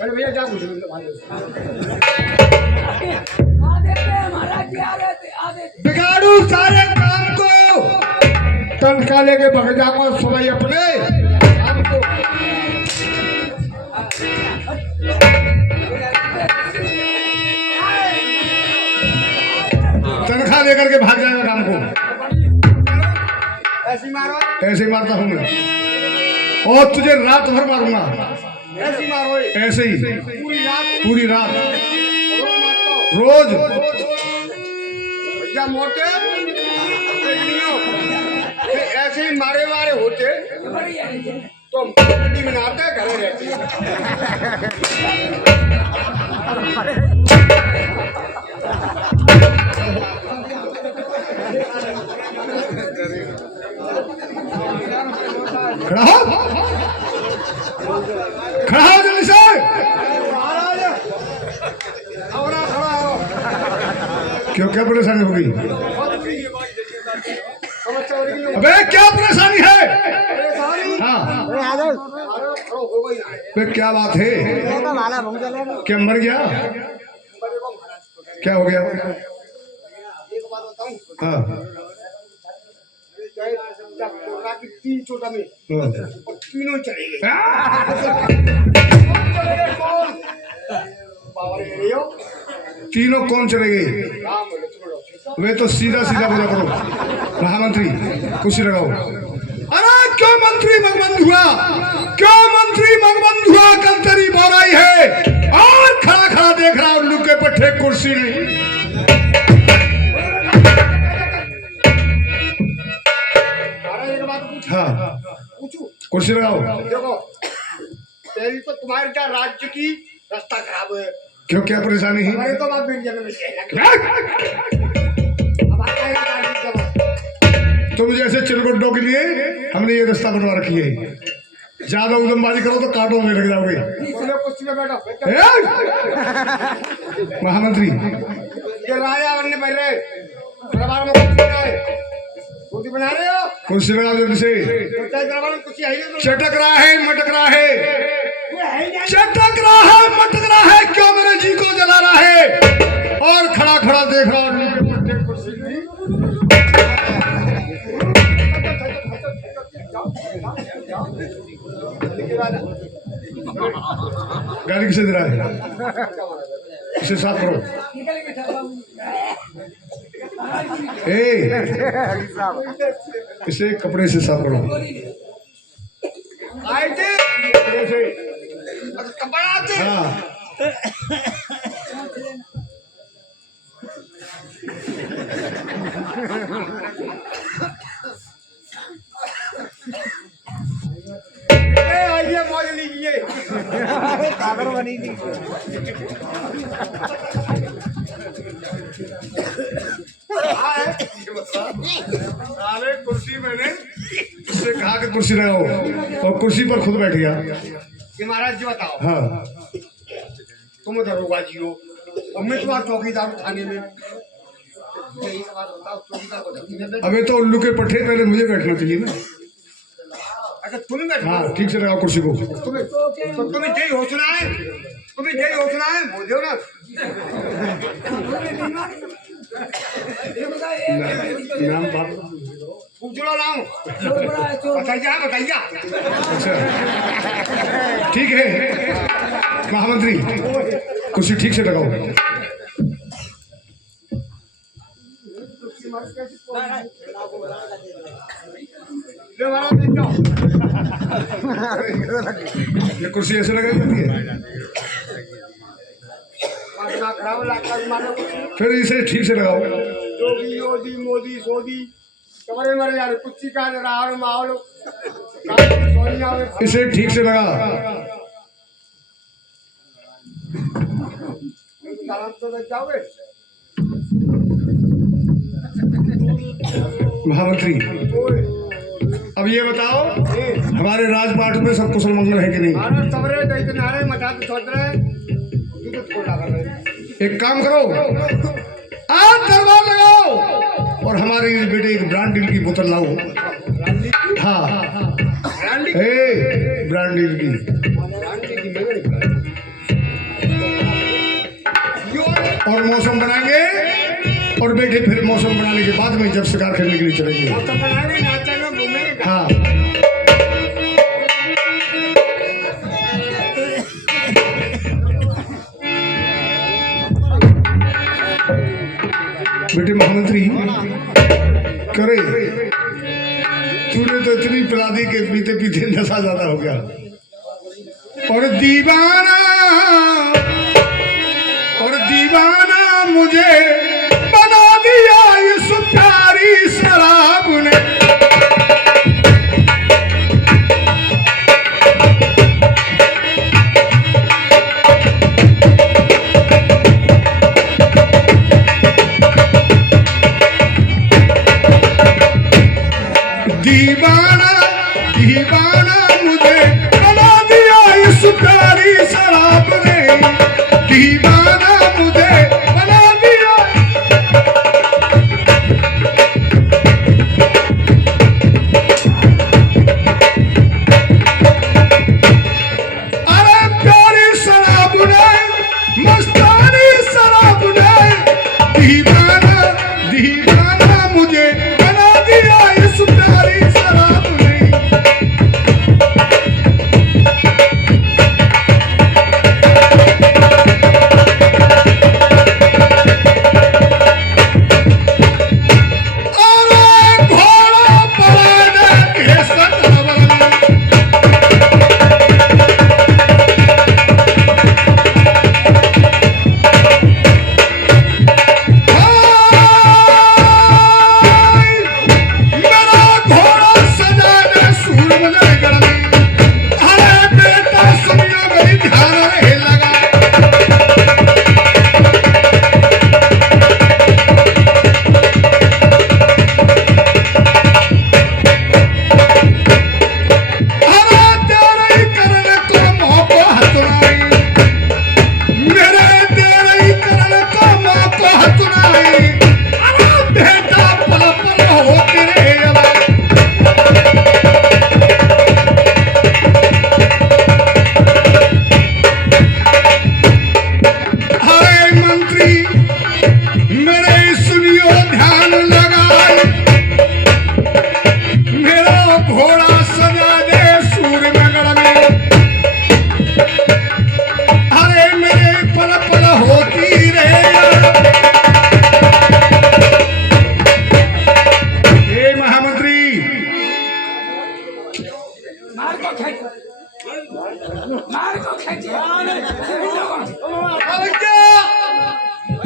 अरे भैया जा कुछ बिगाड़ू सारे काम को तनखा लेके भग जाऊंगा सुबह अपने काम को। तनखा लेकर के भाग जाएगा काम को। ऐसे मारो, ऐसे ही मारता हूँ मैं और तुझे रात भर मारूंगा। ऐसे ही मारो, ऐसे ही पूरी रात रोज। भैया मोटे ऐसे ही मारे वारे होते तो मंडी में आते घरे रहते। खड़ा हो, खड़ा हो जल्दी से। क्यों, क्या परेशानी हो गई? अबे क्या परेशानी है? हाँ क्या बात है? क्या मर गया? क्या हो गया? हाँ 3 चोटा में तीनों चले गए। तीनों कौन चले गए? वे तो सीधा सीधा बोला करो। महामंत्री कुर्सी लगाओ। अरे क्यों मंत्री मगबंद हुआ? क्यों मंत्री मगबंद हुआ? कल तेरी बोराई है और खड़ा खड़ा देख रहा उल्लू के पट्टे कुर्सी नहीं। हाँ कुर्सी लगाओ। देखो तेरी तो तुम्हारे क्या राज्य की रास्ता खराब है। क्यों, क्या परेशानी है? तो तुम जैसे चिरगुड्डों के लिए हमने ये रास्ता बनवा रखी है। ज्यादा उदमबाजी करो तो कांटों में लग जाओगे। महामंत्री ये राजा बनने पड़ रहे बना रहे हो। कुर्सी लगाओ जल्दी से। चटक रहा है मटक रहा है, चटक रहा है मटक रहा है, क्यों मेरे जी को जला रहा है और खड़ा खड़ा देख रहा हूँ। गाड़ी किसे दे रहा है? इसे साफ करो। इसे कपड़े से साफ करो। हाँ मौज लीजिए। बनी थी कुर्सी मैंने उससे कहा कि कुर्सी लगाओ और कुर्सी पर खुद बैठ गया। ये महाराज जी बताओ। हाँ तुम दरोगा जी हो और मैं तुम्हारा चौकीदार थाने में। अबे तो उल्लू के पट्टे पहले मुझे बैठना चाहिए ना। अच्छा तुम्हें बैठना। हाँ ठीक से लगाओ कुर्सी को। तुम्हें जय हौसला है, तुम्हें जय हौसला है बोलो ना। नाम बाप पूछो नाम बताइए बताइए। अच्छा ठीक है महामंत्री कुर्सी ठीक से लगाओ। ये कुर्सी ऐसे लगाई जाती है। फिर इसे ठीक से लगाओ। योगी योगी मोदी सोदी तुम्हारे मरे यार कुछ का माहौल इसे ठीक से लगा। महामंत्री अब ये बताओ हमारे राजपाट में सब कुशल मंगल है कि नहीं? एक काम करो आज दरबार लगाओ और हमारे इस बेटे एक ब्रांड डील की बोतल लाओ। हाँ ब्रांड डील की और मौसम बनाएंगे और बैठे फिर मौसम बनाने के बाद में जब शिकार करने के लिए चलेंगे। हाँ बेटे महामंत्री करे तूने तो इतनी पिला दी के पीते पीते नशा ज्यादा हो गया। और दीवाना मुझे बना दिया इस प्यारी शराब ने। दीवाना मुझे बना दिया इस प्यारी शराब ने। दीवाना मुझे बना दिया। अरे प्यारी शराब ने मस्तानी शराब ने। दीवाना मुझे बना दिया इस प्यारी शराब ने।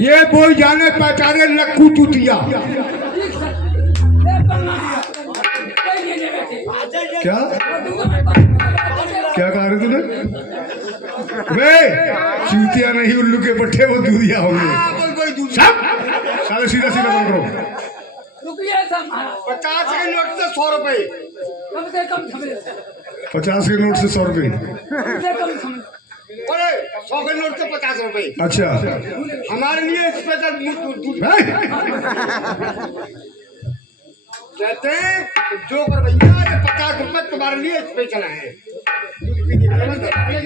ये बोल जाने पहचाने लक्कू चूतिया। क्या क्या कहा रहे तूने? वे चूतिया नहीं उल्लू के पट्टे वो दूधिया होंगे सब। साले सीधा सीधा बंद करो। 50 के नोट से 100 रुपए। कम से कम 50 के नोट से 100 रुपए। 100 के नोट से 50 रुपए। अच्छा हमारे लिए स्पेशल कहते हैं जो कर भैया ये 50 रुपए तुम्हारे लिए स्पेशल है।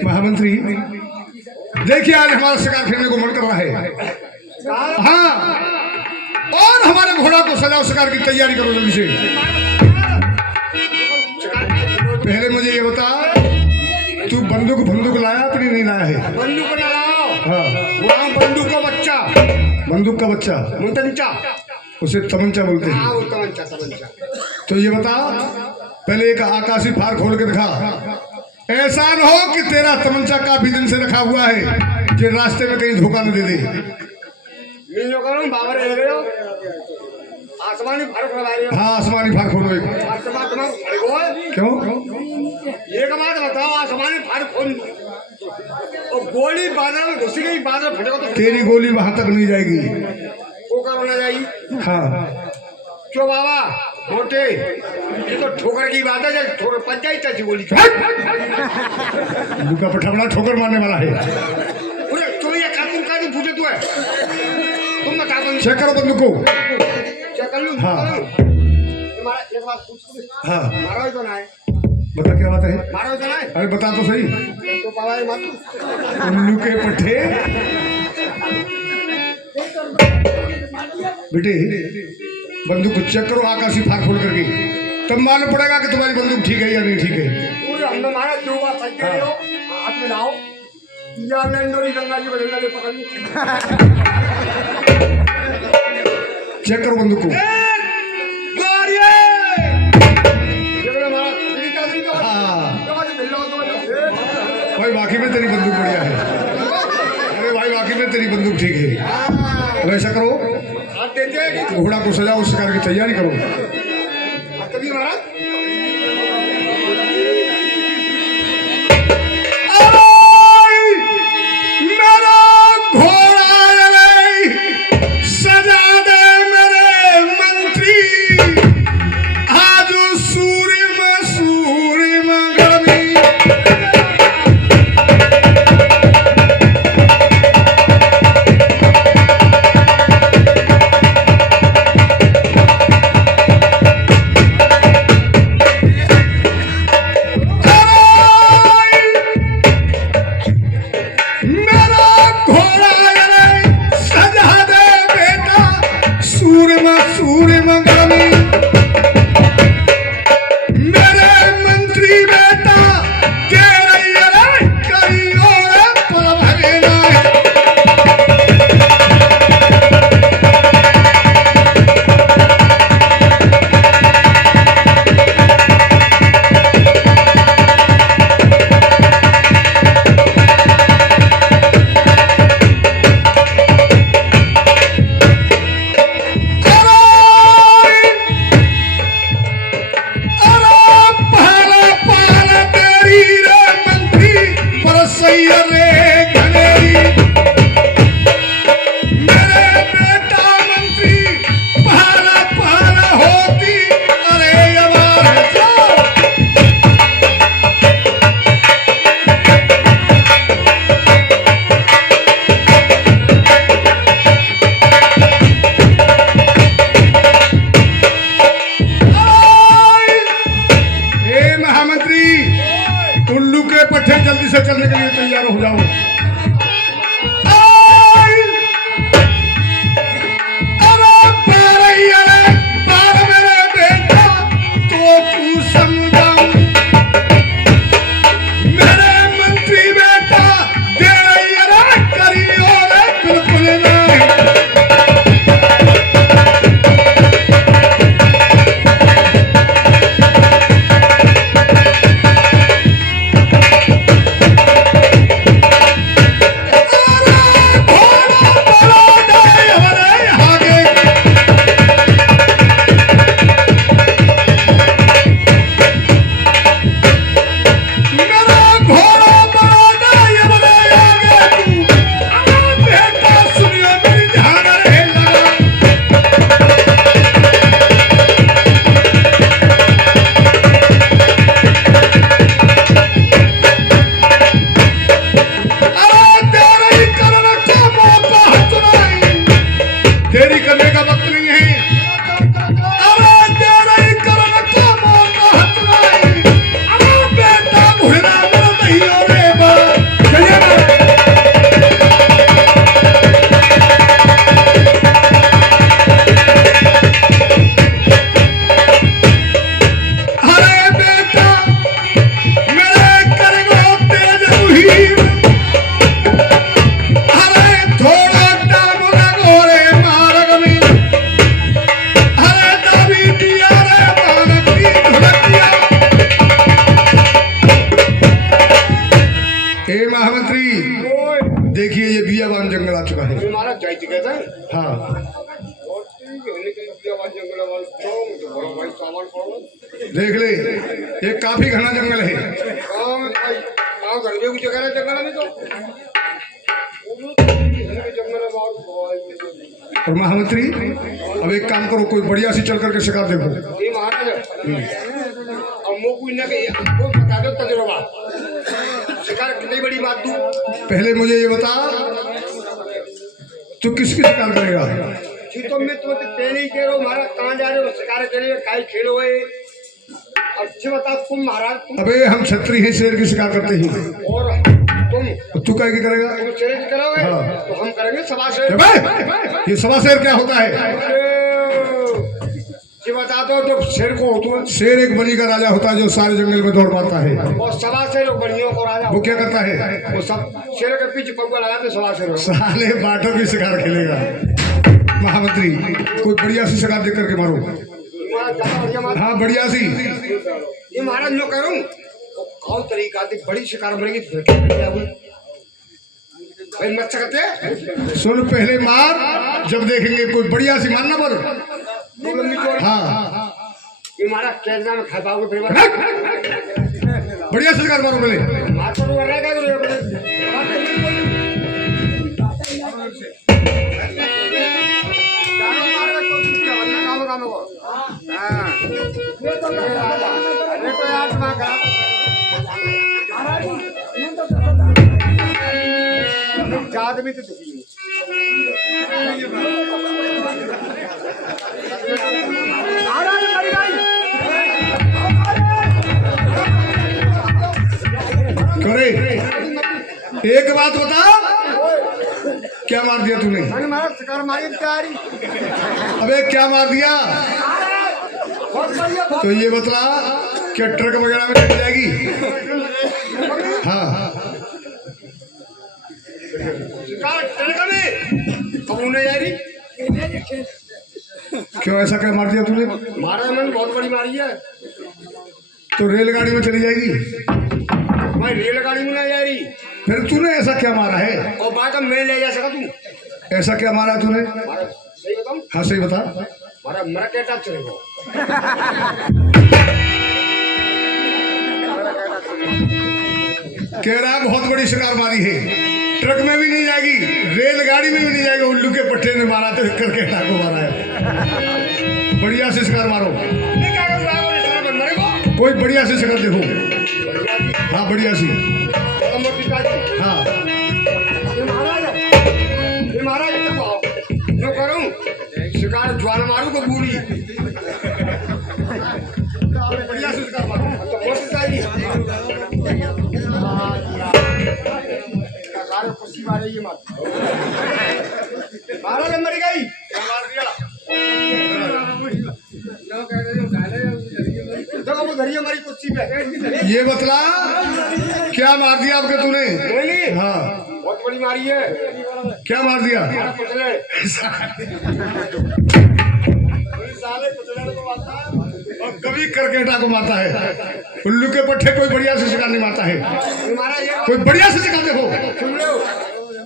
महामंत्री देखिए आज हमारा शिकार खेलने को मन कर रहा है। हाँ और हमारे घोड़ा को सजाओ, शिकार की तैयारी करो जल्दी से। पहले मुझे ये बता तू बंदूक लाया अपनी नहीं लाया है? बंदूक ना लाओ। हाँ वहाँ बंदूक का बच्चा मुंतंचा उसे तमंचा बोलते हैं। हाँ वो तमंचा। तो ये बता पहले एक आकाशी फार खोल के दिखा। ऐसा न हो कि तेरा तमंचा काफी दिन से रखा हुआ है कि रास्ते में कहीं धोखा न दे दे। बाबर रह रहे हो आसमानी फार खोल रहे हो। हाँ आसमानी फार खोलो एक। क्यों एक बात बताओ आसमानी फार खोल और गोली बादल में घुस गई, बादल फटेगा तो तेरी गोली वहां तक नहीं जाएगी। वो करना जाएगी। हाँ क्यों बाबा मोटे ये तो ठोकर की बात है। जब ठोकर पच जाए चाची गोली लुका पठावड़ा ठोकर मारने वाला है। पूरे चोरिया कातून फूटे तू है। तुम बता दो चेक करो बंदूक को। चेक कर लूं। हाँ तुम्हारा एक बात पूछ। हाँ मारा ही तो ना है। बता क्या बात है? मारा ही तो ना है। अरे बता तो सही। तो बाबा ये बात उल्लू के पट्टे बेटे बंदूक को चेक करो आकाशी फाड़ फोड़ करके, तब मालूम पड़ेगा कि तुम्हारी बंदूक ठीक है या नहीं ठीक है। पूरे हमने मारा जो बात सही कह रहे हो, हाथ में लाओ या नंदोरी गंगा जी बदलना ले पकड़ ली। चेक करो बंदूक को। भाई वाकई में तेरी बंदूक बढ़िया है। अरे भाई वाकई में तेरी बंदूक ठीक है। अब ऐसा करो, घोड़ा को सजाओ, शिकार की तैयारी करो। कभी महाराज मेरा घोड़ा सजा दे मेरे मंत्री, आज सूर्य में गर्मी। सूर्य मंगमी मेरे मंत्री बेटा तेरे करियो पल भरेना। उल्लू के पट्टे जल्दी से चलने के लिए तैयार हो जाओ। अरे मेरे बेटा तो तू समझा, मेरे मंत्री बेटा तेरा करियो बिल्कुल नहीं। देरी करने का वक्त नहीं है। अरे देरी करने का मौका हाथ नहीं। अरे बेटा घुड़ा मेरा नहीं हो रे बा। अरे बेटा मेरे करेंगे तेज मुहिम। अरे थोड़ा टाइम लगो रे महामंत्री। देखिए ये बियाबान जंगल आ चुका है। हाँ देख ले, ये काफी घना जंगल है। और महामंत्री अब एक काम करो, कोई बढ़िया सी चल करके शिकार देखो। शिकार कितनी बड़ी बात तू पहले मुझे ये बता, तू किसकी शिकार करेगा? तो मैं तो पहले ही कह रहा हूँ, महाराज कहाँ जा रहे हो शिकार के लिए? काई खेलो है? अच्छी बता तुम महाराज। अबे हम क्षत्रिय हैं, शेर की शिकार करते ही। और तुम कह के करेगा? तुम शेर की करोगे हाँ। तो हम करेंगे सवा शेर। बे, ये सवा शेर क्या होता है? ये बता दो तो शेर को हो तुम। शेर एक बलि का राजा होता है जो सारे जंगल में दौड़ पाता है। और सवा शेर बनियों को राजा वो क्या करता है? वो सब शेर के पीछे पगुआ लगाते सवा शेर हो। साले बाटों की शिकार खेलेगा। महामंत्री कोई बढ़िया सी शिकार देख करके मारो। तुम्हारा ज्यादा बढ़िया मार। हाँ बढ़िया सी। ये महाराज जो करूं कौन तरीका थी बड़ी शिकार बनेगी भाई मत सकते। सुन पहले मार, जब देखेंगे कोई बढ़िया सी मारना पर। हाँ ये महाराज कैसा में खा पाओगे फिर बढ़िया से शिकार मारो पहले। मार तो रहेगा आदमी तो दुखी करे एक बात बता, क्या मार दिया तूने? मैंने मारा शिकार मारी तैयारी। अबे क्या मार दिया? तो ये बतला क्या ट्रक वगैरह में चली जाएगी? हाँ क्यों ऐसा क्या मार दिया तूने? महाराज मैंने बहुत बड़ी मारी है। तो रेलगाड़ी में चली जाएगी? भाई रेलगाड़ी में नहीं जा रही। फिर तूने ऐसा क्या मारा है? और बात मैं ले जा सका तू। ऐसा क्या मारा तूने? महाराज सही बताऊं? हाँ सही बता। महाराज मेरा कैटा चलेगा। कह रहा है बहुत बड़ी शिकार मारी है, ट्रक में भी नहीं जाएगी, रेलगाड़ी में भी नहीं जाएगी, उल्लू के पट्टे में मारा तो करके टाको मारा है। बढ़िया से शिकार मारो। कोई बढ़िया से शिकार देखो। हाँ बढ़िया सी। हाँ महाराज जो करूं शिकार ज्वाला मारू को बूढ़ी बढ़िया से शिकार मारो। तो कोशिश आएगी खुशी मारे ये मत महाराज मर गई देखो वो घड़ी हमारी कुर्सी पे। ये बतला क्या मार दिया आपके तूने? नहीं हाँ बहुत बड़ी मारी है। क्या मार दिया? पुतले और कभी करकेटा को मारता है, उल्लू के पट्टे कोई बढ़िया से शिकार नहीं मारता है। कोई बढ़िया से शिकार देखो। सुन लो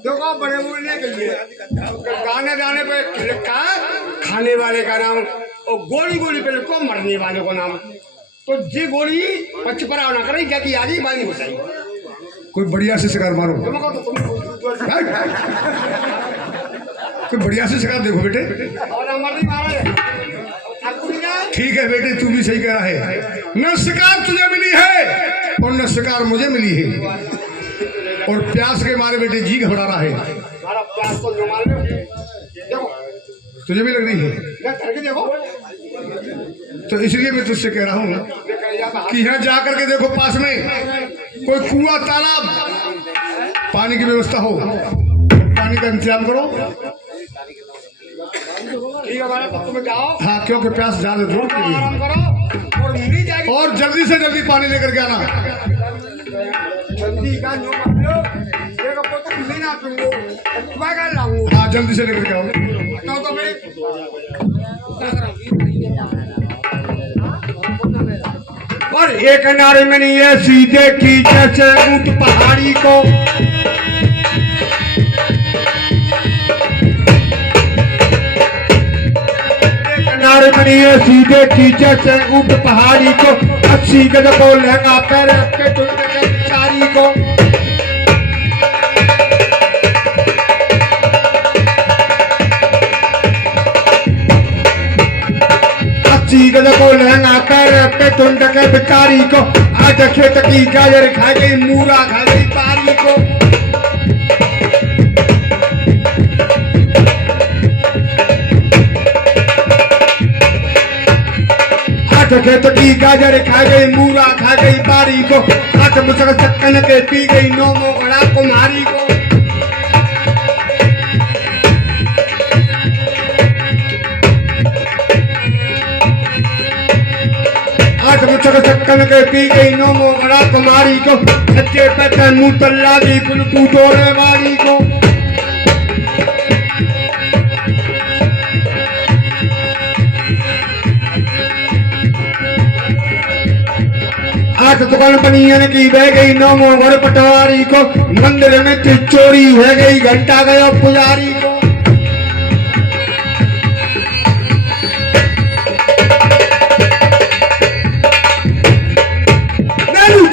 देखो बड़े बोलने के लिए गाने गाने पे लिखा है खाने वाले का नाम और गोली गोली पे लिखो मरने वाले को नाम। तो जी गोली बच्चे पर ना करें क्या की आगे बानी हो जाएगी। कोई बढ़िया से शिकार मारो। कोई बढ़िया से शिकार देखो बेटे। और हमारी महाराज ठीक है बेटे, तू भी सही कह रहा है। न शिकार तुझे मिली है और न शिकार मुझे मिली है, और प्यास के मारे बेटे जी घबरा रहा है। हमारा प्यास को जो मार देखो तुझे भी लग रही है मैं करके देखो। तो इसलिए मैं तुझसे कह रहा हूँ कि यहाँ जा करके देखो पास में कोई कुआं तालाब पानी की व्यवस्था हो, पानी का इंतजाम करो। ठीक है हमारा तब तुम्हें जाओ। हाँ क्योंकि प्यास ज्यादा दूर की आराम है। करो और मिली जाएगी। और जल्दी से जल्दी पानी लेकर के आना। जल्दी का नो कर लो ये कब तक मिली ना तुमको मैं कर लाऊं। हाँ जल्दी से लेकर के आओ। तो मेरे और एक नारे में नहीं है सीधे की जैसे ऊंट पहाड़ी को नारे में नहीं है सीधे की जैसे ऊंट पहाड़ी को 80 गज को लहंगा पैर के चारी को गज को लहंगा पैर पे तुंड के बिचारी को आज खेत की गाजर खा गई मूरा खा गई पारी को आज खेत की गाजर खा गई मूरा खा गई पारी को आज मुसक चक्कन के पी गई नोमो बड़ा कुमारी को चक चक्कन के पी गई नो मोगरा कुमारी को सच्चे पैसे मुंह तल्ला दी कुल तू तोड़े वाली को आठ दुकान बनियन की बह गई नो मोगर पटवारी को मंदिर में चोरी हो गई घंटा गया पुजारी को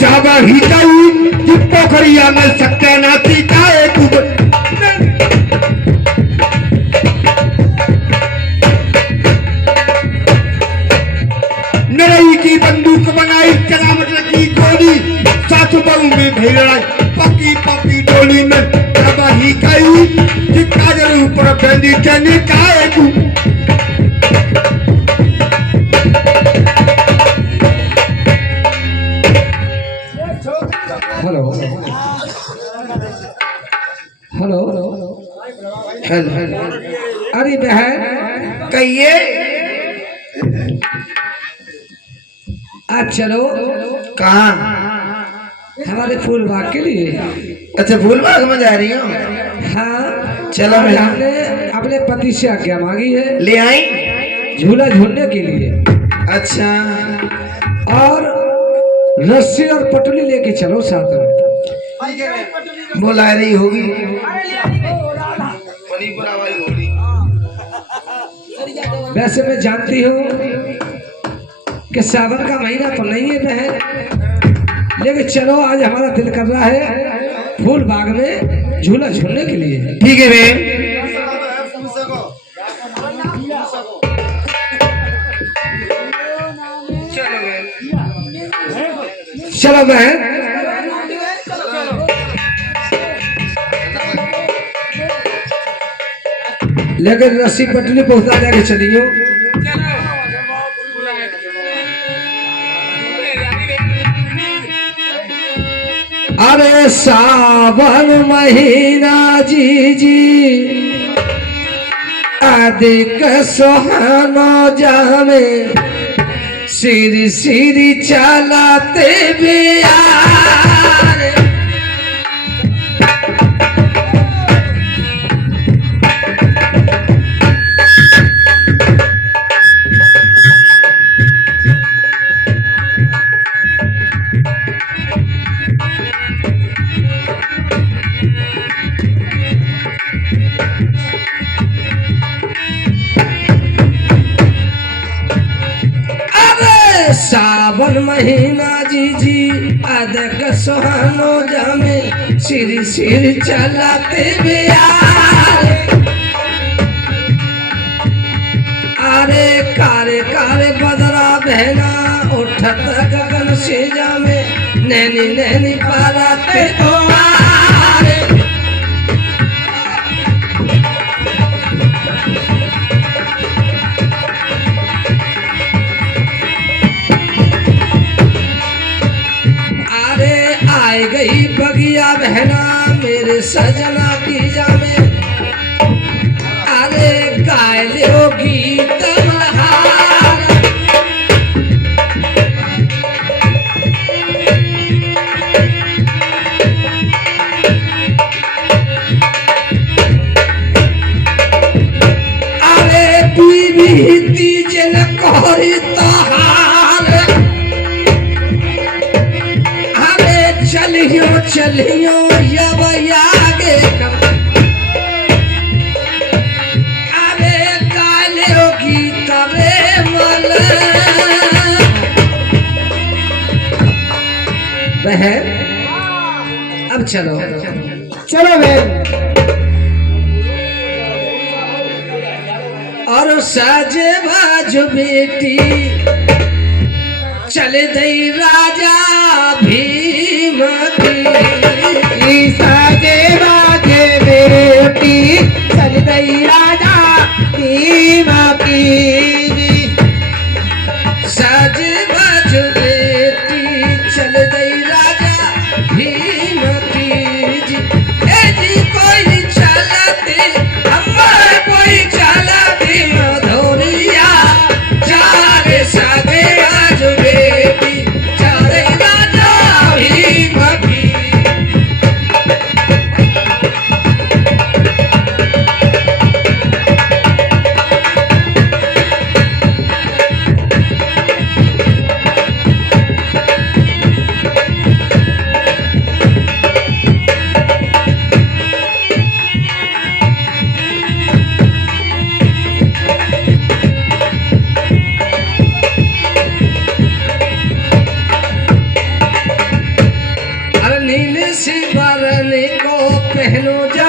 जावा ही पोखरिया में सत्यानाशी का एक नरई की बंदूक बनाई चलामत की गोली साथ बरू में भेड़ाई पकी पकी डोली में जावा ही कई जिक्का जरूर पर बेंदी चने का एक हेलो हेलो हेलो अरे बहन कहिए। आज चलो कहाँ? हमारे फूल बाग के लिए। अच्छा फूल बाग में जा रही हो? हाँ चलो मैं हमने अपने पति से आज्ञा मांगी है ले आई झूला झूलने के लिए। अच्छा और रस्सी और पटुली लेके चलो साथ में। बुला रही होगी वैसे मैं जानती हूँ कि सावन का महीना तो नहीं है बहन, लेकिन चलो आज हमारा दिल कर रहा है फूल बाग में झूला झूलने के लिए। ठीक है बहन। चलो बहन लेकिन रस्सी पटली पहुंचा जाके चलियो। अरे सावन महीना जी जी अधिक सुहानो जामे सिरी सिरी चलाते बिहार। सावन महीना जी जी अधिक सुहानो जामे सिरी सिरी चलाते बिहार। अरे कारे कारे बदरा बहना उठत गगन से जामे नैनी नैनी पाराते तुम्हारे। आए गई बगिया बहना मेरे सजना की जामे। अरे गाय लो गीत मल्हार। अरे बीबी तीजन कोरी तहार। चलियो चलियो यब आगे अरे काले की तरे मल। बहन अब चलो चलो बहन। और साजे बाजू बेटी चले दई राजा भीम की। साजे बाजे बेटी चले दई राजा भीम की। साजे बाजू बेटी चले दई राजा भीम की जी। ए जी कोई चलाती हमारे कोई चलाती मधुरिया चारे साजे बाजू बेटी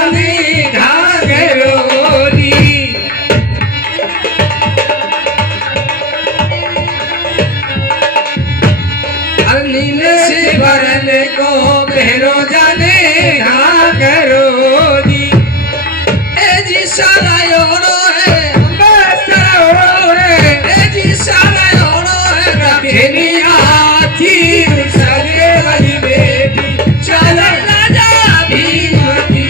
जाने घाघरोली। अरे नीले से बरन को बहरो जाने घाघरोली। ए जी सारा योड़ो है सारा योड़ो है ए जी सारा योड़ो है रखेनिया तीर सगे वाली बेटी चल राजा भीमती।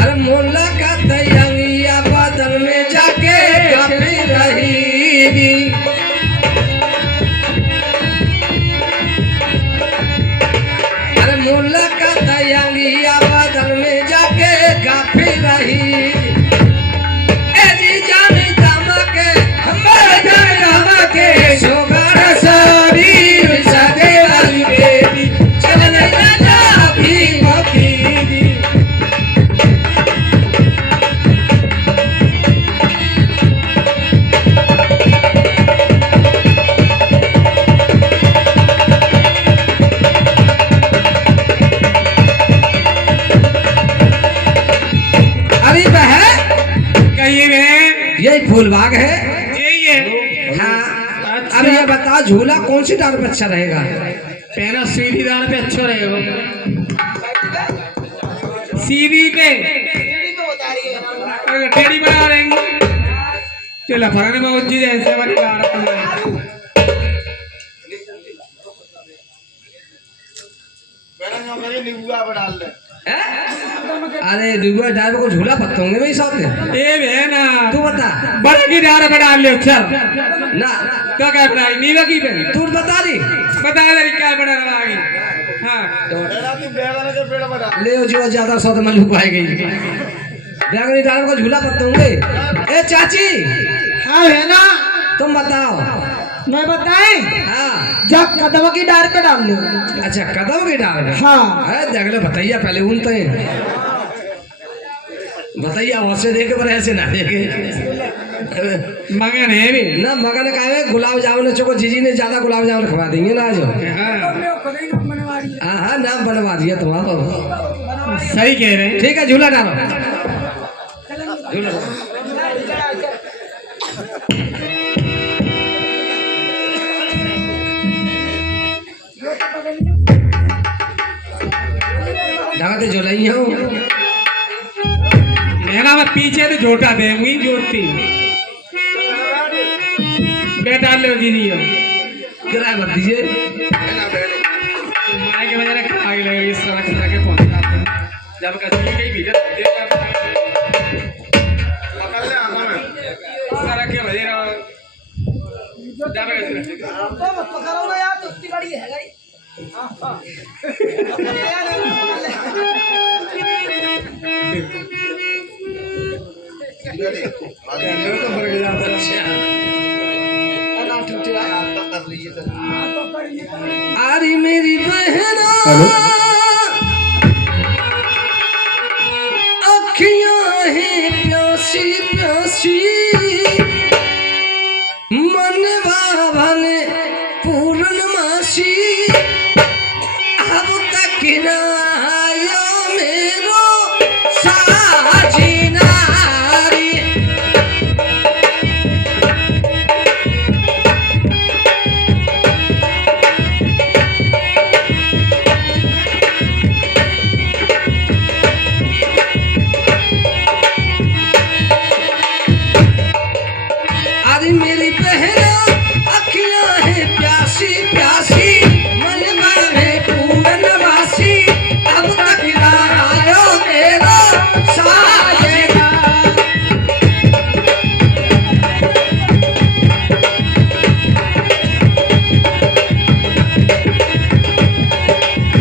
अरे मोला का तयंगिया बदल में जाके कभी रहेगी। अरे मोला का तयंगिया बदल में जाके काफी रही। ए जी जाने दमके हमारे जाने दमके सोगार शरीर सगे वाली बेटी चल राजा भीमती। अरे बहन कहिए बहन यही फूलबाग है। यही है। हाँ अच्छा। अब ये बता झूला कौन सी डाल पे अच्छा रहेगा? पहना सीधी दान पे अच्छा रहेगा। सीधी पे अगर टेढ़ी बना रहेंगे चला फरने में उज्जी जैसे वाली कार हैं? अरे दुबा डाल को झूला पत्ते होंगे मेरे साथ में। ए बहना तू बता बड़ा की डार पे डाल ले चल ना तो क्या बनाई नीला की पे तू बता दी बता दे क्या बना रहा हाँ ले जो ज्यादा सौ तो मलूक पाई गई। बैगनी डाल को झूला पत्ते होंगे। ए चाची हाँ है ना, तुम बताओ। मैं बताएं हाँ जब कदम की डार पे डाल लो। अच्छा कदम की डाल में? हाँ। अरे देख ले बताइए पहले उन तो बताइए औसे देखे पर ऐसे ना देखे। मगन है भी ना मगन का है गुलाब जामुन चोको जीजी ने ज्यादा गुलाब जामुन खवा देंगे ना आज। हाँ हाँ नाम बनवा दिया तुम्हारा। सही कह रहे हैं। ठीक है झूला डालो झूला डालो। ढाते झूलाई हो मेरा मैं पीछे तो झोटा देंगी जोती बेटा ले दीदी किराया मत दीजिए। माय के वजह से आगे लगे इस तरह से जाके पहुंच जाते हैं जब कहीं कहीं भी तरह के वजह पकड़ो ना यार, दोस्ती बड़ी है गई। अरे मेरी बहना अखियां हैं प्यासी प्यासी मन बाबन पूर्णमासी अब तक ना आया मेरो साजी नारी। अरे मेरी बहना अखियां हैं प्यासी प्यासी मन बाबे पूर्णवासी अब तक ना आया मेरा साजना।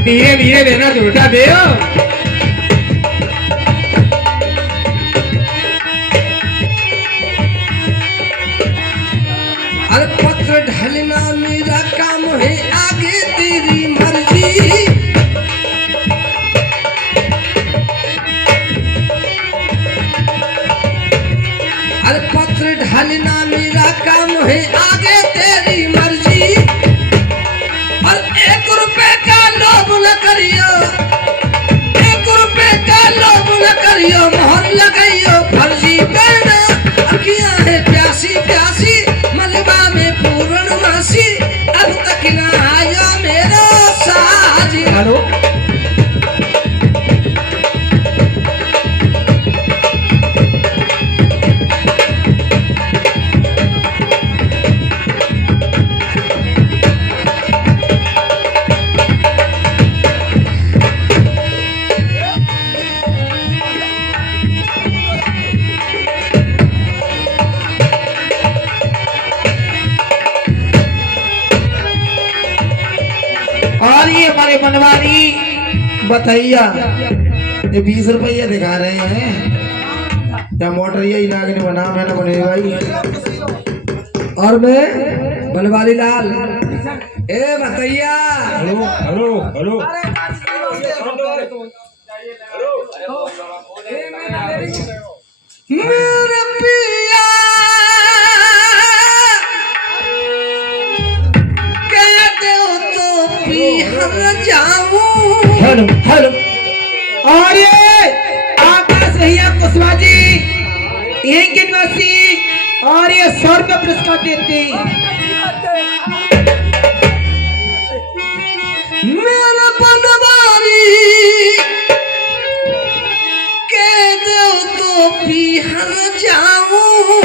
धीरे धीरे देना झोटा दे अरे पत्र ढलना मेरा काम है आगे तेरी मर्जी। बताइया ये 20 रुपये दिखा रहे हैं या मोटर यही नागनी बना मैंने बने भाई। और मैं बनवारी लाल ए भतैया मेरे पिया कह दो तो पिहर जाऊं। हेलो हेलो और ये आकाश भैया कुशवाहा जी यही की निवासी और ये 100 रुपये पुरस्कार देते हैं। मेरा बनवारी कह दो तो पिहर जाऊं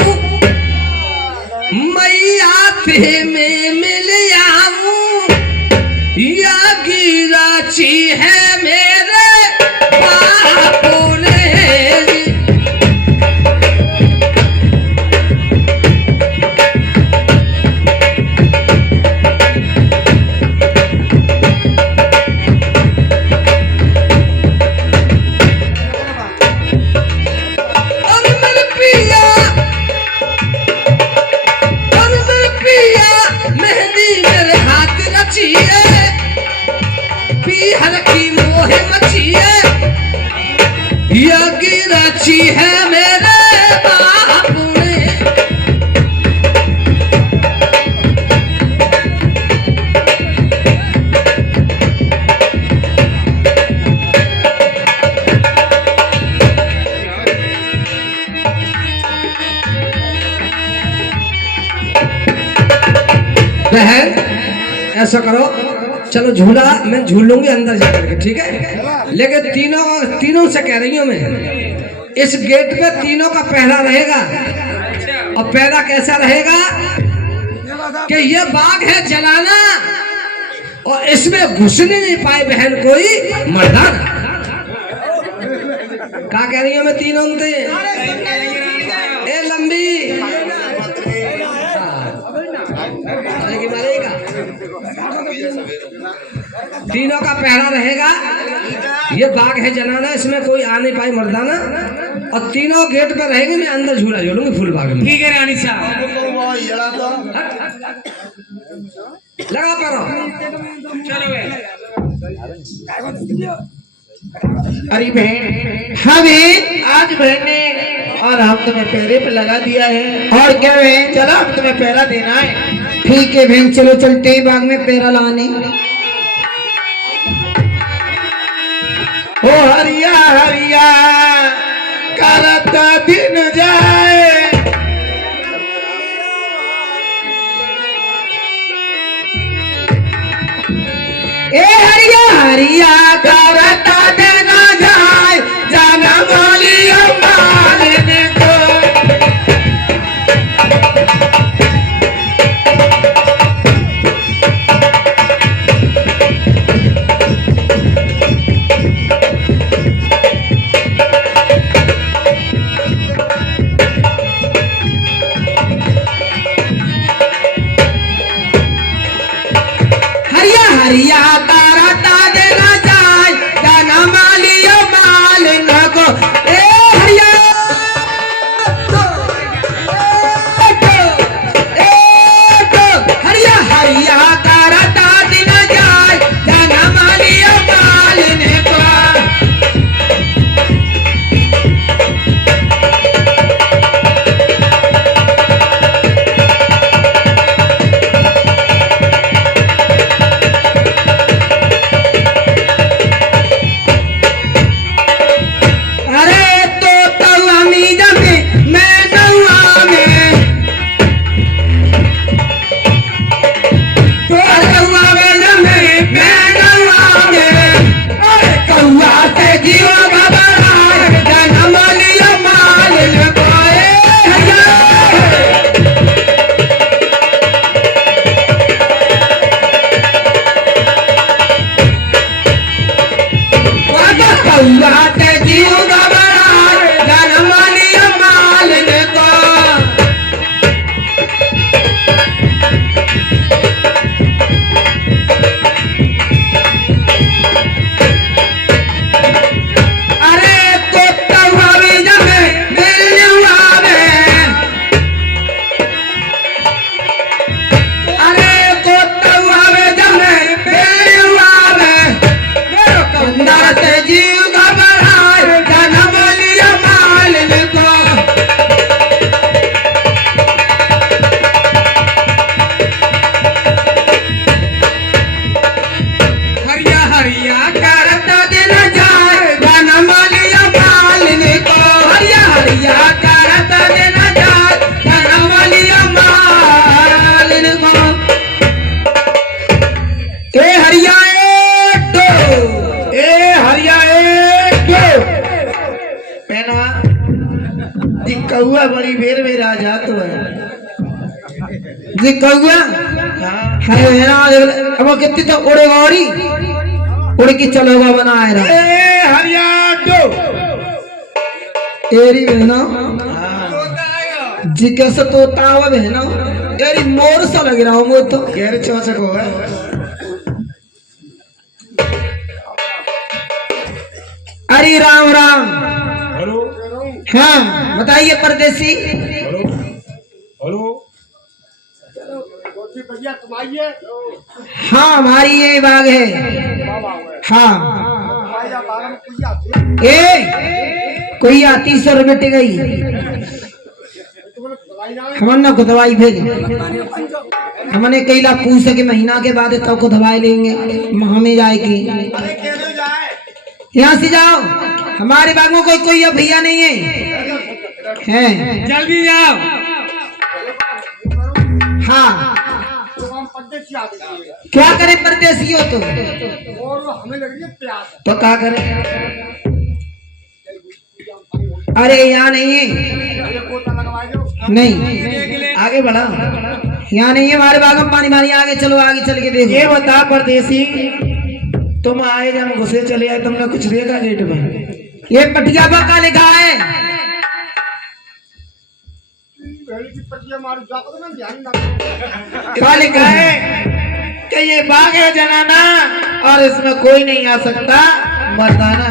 मैया थे में मिल आऊं या गिराची है मेरे बापों ने। पीहर की मोहे मचिए या गिराची है मेरे बापू ने। बहन ऐसा करो चलो झूला मैं झूल लूंगी अंदर जाकर के ठीक है। लेकिन तीनों से कह रही हूँ मैं इस गेट पे तीनों का पहरा रहेगा। और पहरा कैसा रहेगा कि ये बाग है जलाना और इसमें घुसने नहीं पाए बहन कोई मर्दाना। क्या कह रही हूँ मैं तीनों से ए लंबी तीनों का पहरा रहेगा। ये बाग है जनाना इसमें कोई आ नहीं पाए मर्दाना और तीनों गेट पे रहेंगे। मैं अंदर झूला झूलूंगी फूल बाग में। ठीक है रानी साहब लगा पारो चलो भाई। अरे बहन हाँ बहन आज बहन ने और हम तुम्हें पहरे पे लगा दिया है। और क्या बहन चलो हम तुम्हें पहरा देना है। ठीक है बहन चलो चलते हैं बाग में पेरा लाने। ओ हरिया हरिया करता दिन जाए ए हरिया हरिया करता दिन जाए जाना बोली मालने को। हरिया तारा तारे ना जाए जाना मालियो माल न को। ए हरिया हरिया हरिया तारा तारे ना जाए जाना मालियो माल न को। जीव घबराए जन्म लिया मालिन को। हरिया हरिया करत दिन जाए जन्म लिया मालिन को। हरिया हरिया करत दिन जाए जन्म लिया मालिन को। ए हरिया पहना जी कौआ बड़ी बेर बेर आ जात है जी कौआ। हाँ है ना अब कितनी तो उड़े गौरी उड़ के चलोगा बनाए रहा हरिया दो एरी बहना जी कैसे तोता हुआ बहना यारी मोर सा लग रहा हूँ वो तो गैर चौचक होगा। अरे राम राम। हेलो हाँ बताइए परदेसी। हेलो हेलो भैया तुम आइए। हाँ हमारी ये बाग है। हाँ ए कोई 300 रुपये टिक गई हमने को दवाई भेज हमने कई लाख पूछ के महीना के बाद तब को दवाई लेंगे हमें जाएगी। यहाँ से जाओ हमारे बाग में कोई अब भैया नहीं है जल्दी जाओ। हाँ क्या करे परदेसी हो तो हमें लग रही है प्यास। तो क्या करे। अरे यहाँ नहीं है नहीं आगे बढ़ा यहाँ नहीं है हमारे बाग में पानी पानी। आगे चलो आगे चल के देखो। ये बता परदेसी तुम आए जब घुसे चले आए तुमने कुछ देखा गेट में। ये पटिया पर का लिखा है क्या लिखा है कि ये बाग है जनाना और इसमें कोई नहीं आ सकता मर्दाना।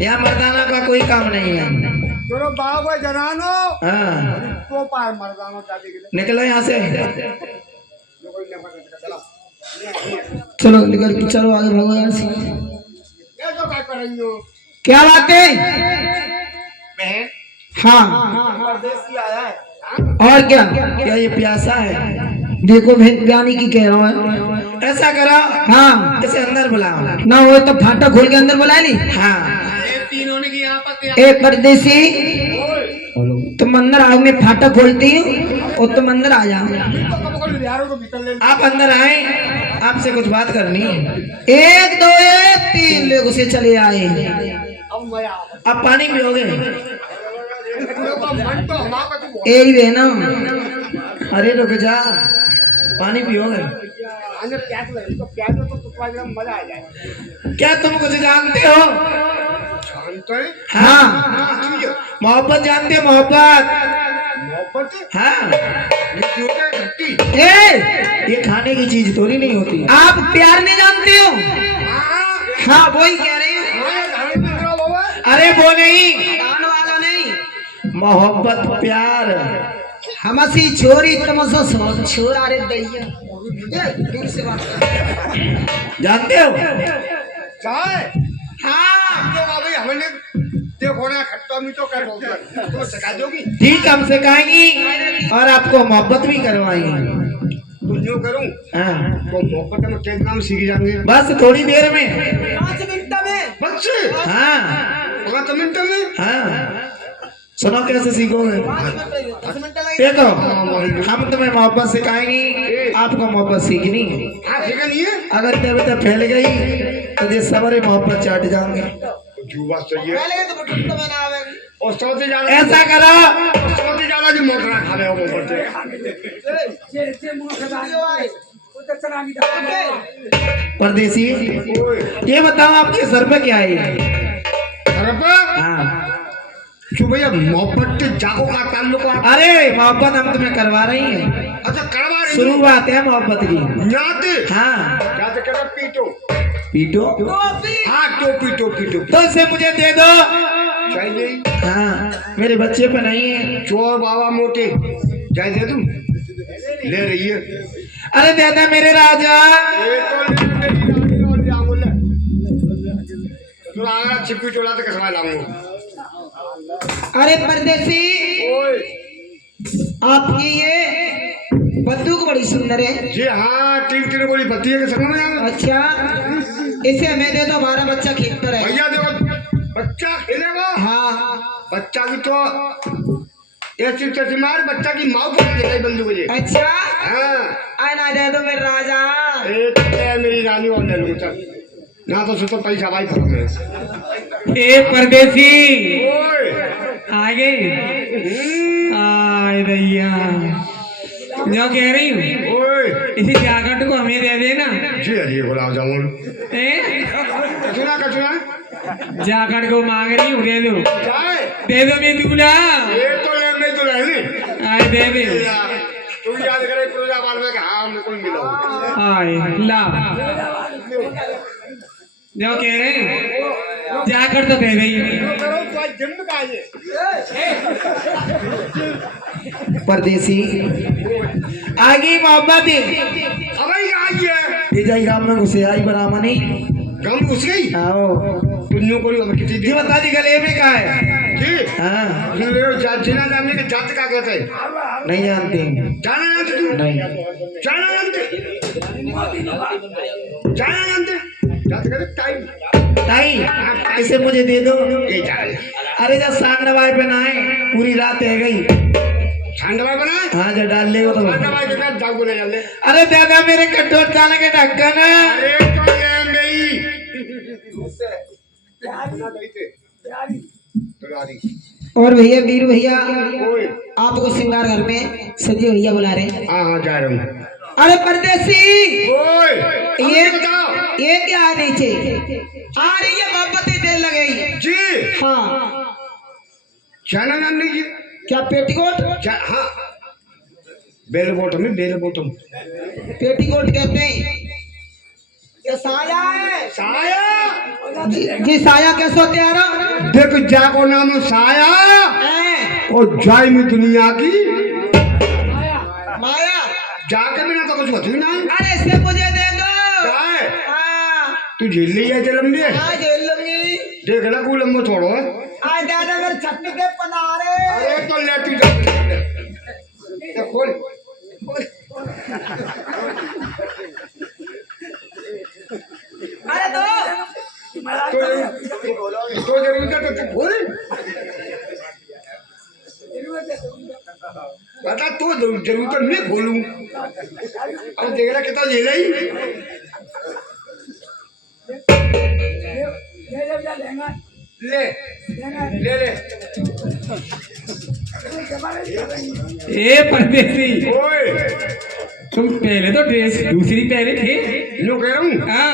यहाँ मर्दाना का कोई काम नहीं है। दोनों बाग है जनानो हाँ तो पार मर्दानो जाने के लिए निकलो यहाँ से। चलो निकल के चलो आगे भागो यहाँ से। ये तो क्या कर रही हो क्या बात है बहन। हाँ परदेसी आया है। और क्या ये प्यासा है। देखो बहन ज्ञानी की कह रहा हूँ ऐसा करो। हाँ इसे अंदर बुलाओ ना वो तो फाटक खोल के अंदर बुला ली। हाँ तीनों ने की आपत्ति। एक परदेसी तुम अंदर आओ मैं फाटक खोलती हूँ और तुम अंदर आ जाओ। आप अंदर आए आपसे कुछ बात करनी है। 1 2 3 लोग उसे चले आए। अब पानी पियोगे यही बहना। अरे रुक जा पानी पियोगे प्यास लगी तो प्यास में तो मजा आ जाए। क्या तुम कुछ जानते हो। जानते हैं हाँ मोहब्बत जानते हो मोहब्बत। मोहब्बत हाँ घट्टी ये खाने की चीज थोड़ी नहीं होती। आप प्यार नहीं जानते हो। हाँ वो ही कह रहे हो। अरे वो नहीं गान वाला नहीं मोहब्बत प्यार। हमसी छोरी तुमसे छोरा रे दैया दूर से बात जानते हो। चाय हाँ भाई हमने देखो ना खट्टा मीठो कर तो सिखा दोगी। ठीक हम सिखाएंगी और आपको मोहब्बत भी करवाएंगे। तुम जो करूं हाँ तो मोहब्बत में क्या नाम सीख जाएंगे। बस थोड़ी देर में 5 मिनट में बच्चे। हाँ 5 मिनट में। हाँ सुनो कैसे सीखोगे। देखो हम तुम्हें मोहब्बत सिखाएंगे आपको मोहब्बत सीखनी है। सीखनी है। अगर तब फैल गई तो ये सबरे मोहब्बत चाट जाओगे। जुआ चाहिए और सौते ज्यादा ऐसा करो सौते ज्यादा जो मोटरा खा रहे हो वो बढ़ते परदेसी ये बताओ आपके सर पे क्या है। हाँ क्यों भैया मोहब्बत के जागो का ताल्लुक। अरे मोहब्बत हम तुम्हें करवा रही हैं। अच्छा करवा रही शुरुआत है मोहब्बत की। नाते हाँ क्या कहते पीटो पीटो। हाँ क्यों पीटो पीटो तो इसे मुझे दे दो। चाहिए। हाँ मेरे बच्चे पे नहीं है। चोर बाबा मोटे जाए दे तुम ले रही है। अरे दादा मेरे राजा तू आगरा चिप्पी चोला तो कसवा लाऊंगा। अरे परदेसी, ओए आपकी ये बंदूक बड़ी सुंदर है। जी हाँ, 3 गोली बत्ती है कि समझ में आया? अच्छा, इसे हमें दे दो, हमारा बच्चा खेलता रहे। भैया देखो, बच्चा खेलेगा। हाँ, बच्चा की तो ये चिंता मार, बच्चा की माँ को देगा बंदूक ये। अच्छा, हाँ, आना दे दो मेरे राजा। एक है मेरी रानी और ले लूँ चल, ना तो सुतो पैसा भाई पड़ो मेरे। ए परदेसी ओए आ गए। आय भैया, जो कह रही हूँ ओए इसी जैकेट को हमें दे देना। जी अरे गुलाब जामुन ए कचुना कचुना जैकेट को मांग रही हूँ, दे दो जाए दे दो मेरी दूल्हा। ये तो ले मैं तो ले ली। आय दे दे। तू याद करे पूरा बाल में हाँ बिल्कुल मिला। आय ला, जो कह रहे हैं जैकेट तो दे रही करो तो आज जन्म का ये। परदेसी आगे मोहब्बत अब ही कहाँ ये ये जाई गांव में घुसे आई बरामा नहीं। गम घुस गई। आओ दुनिया को अब कितनी जी बता दी गले में का है। जी हाँ, जिना जानने के जात का कहते हैं। नहीं जानते। जाना जानते तू? नहीं। जाना जानते? जाना जानते? जात कहते टाइम। ताई इसे मुझे दे दो। ये जाए अरे जब सांगनवाई पे ना आए पूरी रात है गई। छांडवा बना। हाँ जब डाल ले तो छांडवा के साथ जागो ले जाले। अरे दादा मेरे कटोर डालने के ढक्कन है। अरे तो ले मेरी और भैया वीर भैया, ओए आपको श्रृंगार घर में सब्जी भैया बुला रहे हैं। हाँ हाँ जा रहा हूँ। अरे परदेसी, ओए ये बताओ। ये क्या है नीचे आ रही है, मोहब्बतें देर लगेगी। जी हाँ, जाना जानने की क्या पेटीकोट? हाँ बेल बॉटम है, बेल बॉटम पेटीकोट कहते हैं। ये साया है। साया। जी साया कैसे होते आ रहा? देखो जाको नाम साया और जाय में दुनिया की माया। जाके बिना तो कुछ होती ना। अरे इसे मुझे दे दो। जाए हाँ, तू झेल ली है जलम दे। आज झेल लूंगी। देख ला कू लंबो छोड़ो। आज दादा मेरे छत्ती के पनारे। अरे तो ले तू जा खोल अरे तो जरूर तो तू खोल बता तो जरूर तो मैं खोलूं। अब देख रहा कितना झेला ही। ले ले ले ए परदेसी, ओए तुम पहले तो ड्रेस दूसरी पहले थे। लो कह रहा हूँ हाँ,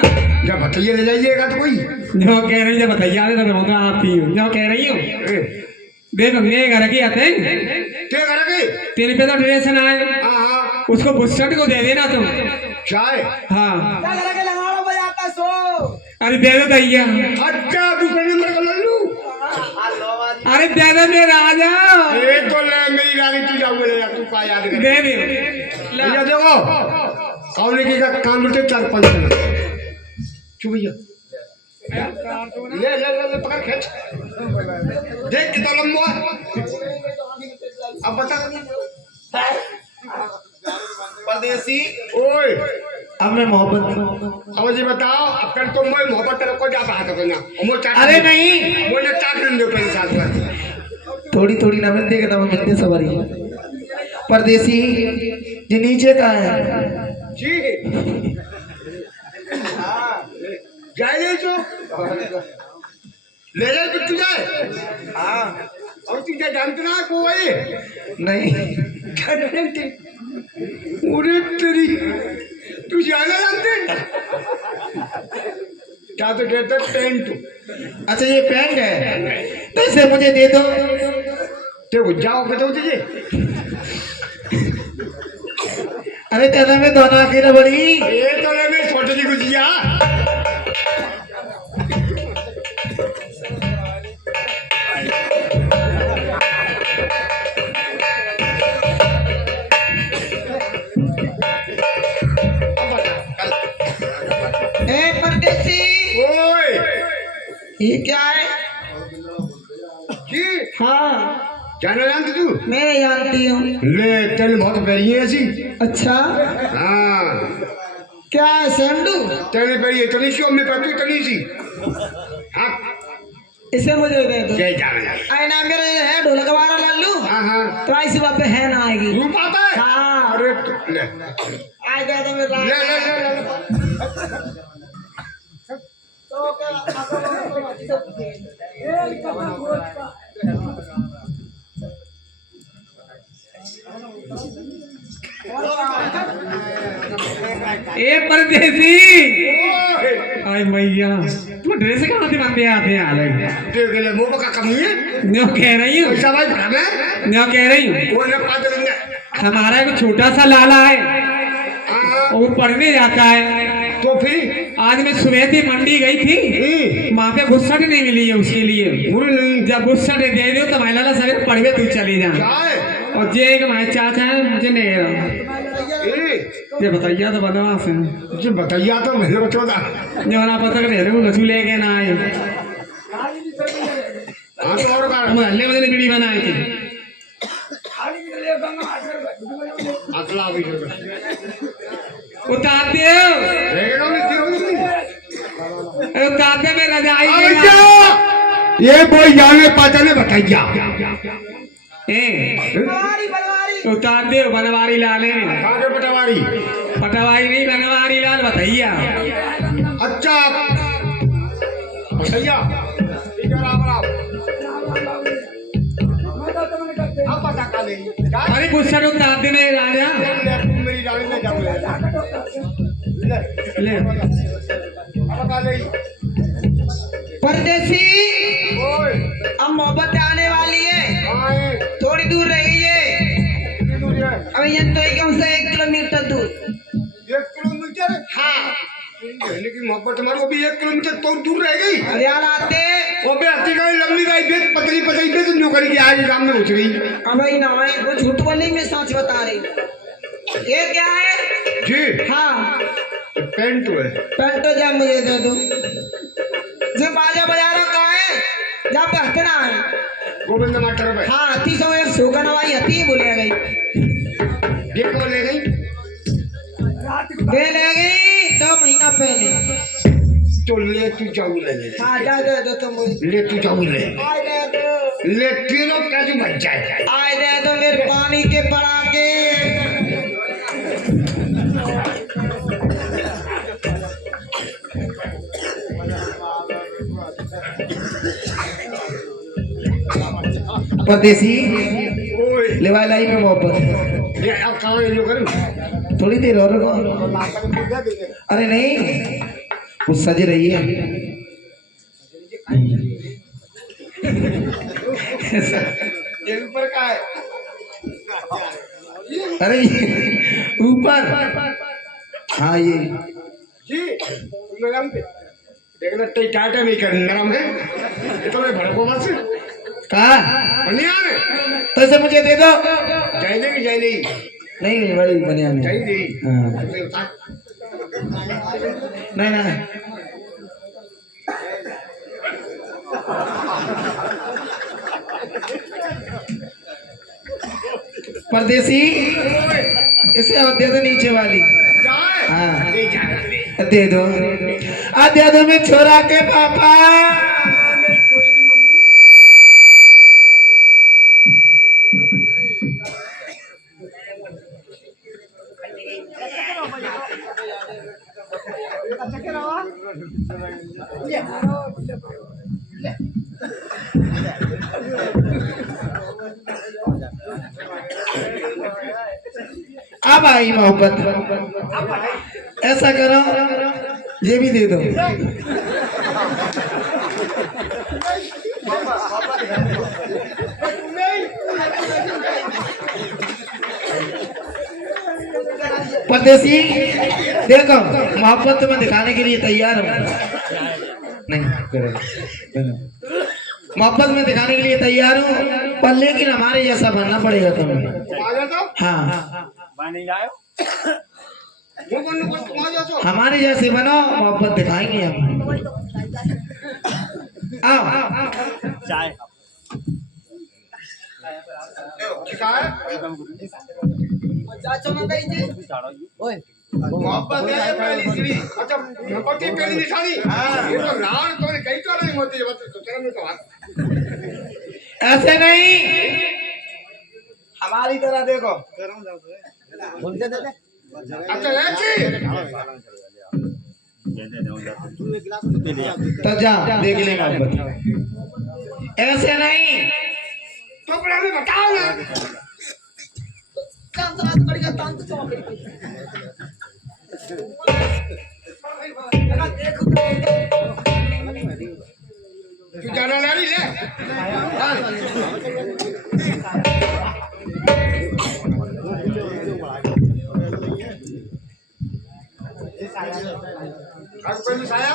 जब भतैया ले जाइएगा तो कोई जो कह रही है बताइए, तो मैं तो आपकी हूँ जो कह रही हूँ। देख मेरे घर की आते हैं, क्या करेंगे? तेरे पे तो ड्रेस ना आए, हाँ हाँ उसको बुस्सट को दे देना तुम। चाय हाँ, लगाड़ो बजाता सो। अरे दे दो भैया। अच्छा दूसरे नंबर का लल्लू। अरे दे दो मेरे राजा, ये तो ले मेरी रानी तू जाओ ले तू का याद कर। दे दे। भैया देखो कौन की का कान बोलते 4-5 जन चुप भैया ले ले ले पकड़ खींच देख कितना लंबा है। अब बता परदेसी ओए अब मैं मोहब्बत। अब जी बताओ अब कर तो मैं मोहब्बत तेरे को जा बात करना मो चाट अरे नहीं, बोले चाट दे पहले साथ में थोड़ी थोड़ी ना मिलते के तब मिलते सवारी। परदेसी ये नीचे का है। जी जाए ले जो ले ले तू जाए। हाँ और तू जा जानते ना को भाई नहीं उरे तेरी तू जाना जानते क्या तो कहते टेंट। अच्छा ये पैंट है तो इसे मुझे दे दो। देखो जाओ बताओ तुझे अरे तेरा में दोनों आखिर बड़ी। ये तो ले मैं छोटे जी गुजिया ए परदेसी, ओए ये क्या है? जी हाँ जाना जानती तू मैं जानती हूँ। ले तेल बहुत पैरी है ऐसी। अच्छा हाँ क्या है सेंडू? तेरे पैरी इतनी सी हमने पैरी इतनी सी। हाँ इसे मुझे दे दो। जय जाना। आए ना मेरे है ढोलक वाला लल्लू। हाँ हाँ तो ऐसी बात पे है ना आएगी। रूप आता है। हाँ अरे ले आए दे दो मेरा। ले ले ले ले तो क्या ए परदेसी आई मैया तू ड्रेस कहाँ से बनते आते आ रहे देख ले मुंह का कमी है। न्यो कह रही हूँ पैसा भाई भरा में न्यो कह रही हूँ वो ले पाते देंगे। हमारा एक छोटा सा लाला है हाँ वो पढ़ने जाता है। तो फिर आज मैं सुबह थी मंडी गई थी वहाँ पे गुस्सट नहीं मिली है उसके लिए। बुरी नहीं जब गुस्सट दे दो तो मैं लाला सवेरे पढ़वे तू चली जा। क्या है और जे एक मैं चाचा है मुझे नहीं रहा ए ये बताइए तो बनवास है मुझे बताइए तो मैंने को चौदह। जो ना पता कर रहे लचू लेके ना आए हाँ तो और का मोहल्ले में बीड़ी बनाए थे अगला भी उतार दे देखो नहीं उतार दे में रजाई देखो ये कोई जाने पहचाने बताइए। उतार दे बनवारी लाल है कहाँ के पटवारी। पटवारी नहीं बनवारी लाल बताइया। अच्छा भैया ठीक है राम राम। आप पता का ले अरे गुस्सा उतार दे मेरे राजा मेरी गाड़ी में जाओ ले पता ले। परदेसी ओए अब मोहब्बत आने वाली है। कहाँ है थोड़ी दूर रहिए। कितनी दूर है। अब यहाँ तो एकदम से 1 किलोमीटर दूर। 1 किलोमीटर। हाँ कहने की मोहब्बत हमारे को भी 1 किलोमीटर तो दूर रह गई। अब यार आते वो भी हत्ती गई लंबी गई बेच पतली पतली बेच नौकरी की आज काम में घुस गई। अब ही ना है वो झूठ बोले मैं सच बता रही। ये क्या है? जी हाँ पेंट है। पेंट तो जा मुझे दे दो। जो बाजा बजा रहा कहाँ है? जहाँ पे हथना है। गोविंद मास्टर पे हाँ हती सो एक सोगन हवाई हती बोले गई। ये कौन ले गई। वे ले गई 2 महीना पहले। तो ले तू जाऊ ले ले हाँ जा दे दो तुम मुझे। ले तू जाऊ ले आए दे दो। ले तीनों कैसे बच जाए। आए दे दो मेरे पानी के पड़ाके। परदेसी ओए लेवा लाई में मोहब्बत ये अब कहाँ ये जो करूँ। थोड़ी देर और रुको। अरे नहीं कुछ सज रही है। ये ऊपर का है। अरे ऊपर हाँ ये जी नरम पे देखना टे टाटा नहीं कर नरम है। ये तो मैं भड़को बस कहा नहीं आ रहे। तो इसे मुझे दे दो। जाए देगी जाए नहीं नहीं बड़ी बढ़िया जाए नहीं। देगी। हाँ नहीं नहीं परदेसी इसे और दे दो नीचे वाली। जाए हाँ ले जाना ले दे दो। दे दो मैं छोरा के पापा। अब आई मोहब्बत। ऐसा करो ये भी दे दो। परदेसी देखो मोहब्बत में दिखाने के लिए तैयार हूँ। नहीं मोहब्बत में दिखाने के लिए तैयार हूँ पर लेकिन हमारे जैसा बनना पड़ेगा तुम्हें। हाँ हमारे जैसे बनो मोहब्बत दिखाएंगे हम। आओ मोहब्बत है ये पहली सीढ़ी। अच्छा मोहब्बत की पहली निशानी। ये तो रान तो कहीं तो नहीं होती है तो चरण में तो हाथ। ऐसे नहीं हमारी तरह देखो अच्छा ऐसी तो जा देख ले मोहब्बत ऐसे नहीं तो पर हमें बताओ ना। तू जाना नहीं ले। आज कोई साया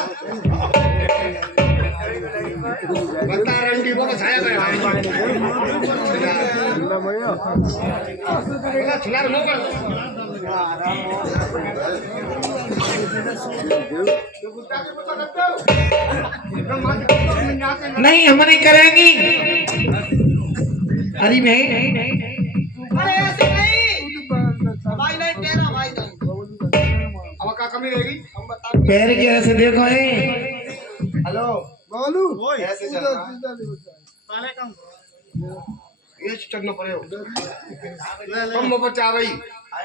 बता रंडी बाबा साया करे भाई खिला नो कर नहीं हम नहीं करेंगी अरे नहीं अरे ऐसे नहीं हमारी नहीं तेरा हमारी नहीं अब क्या कमी रहेगी। पैर के ऐसे देखो है हेलो बोलू ऐसे चलना ये चलना पड़ेगा कम मोहब्बत आ गई।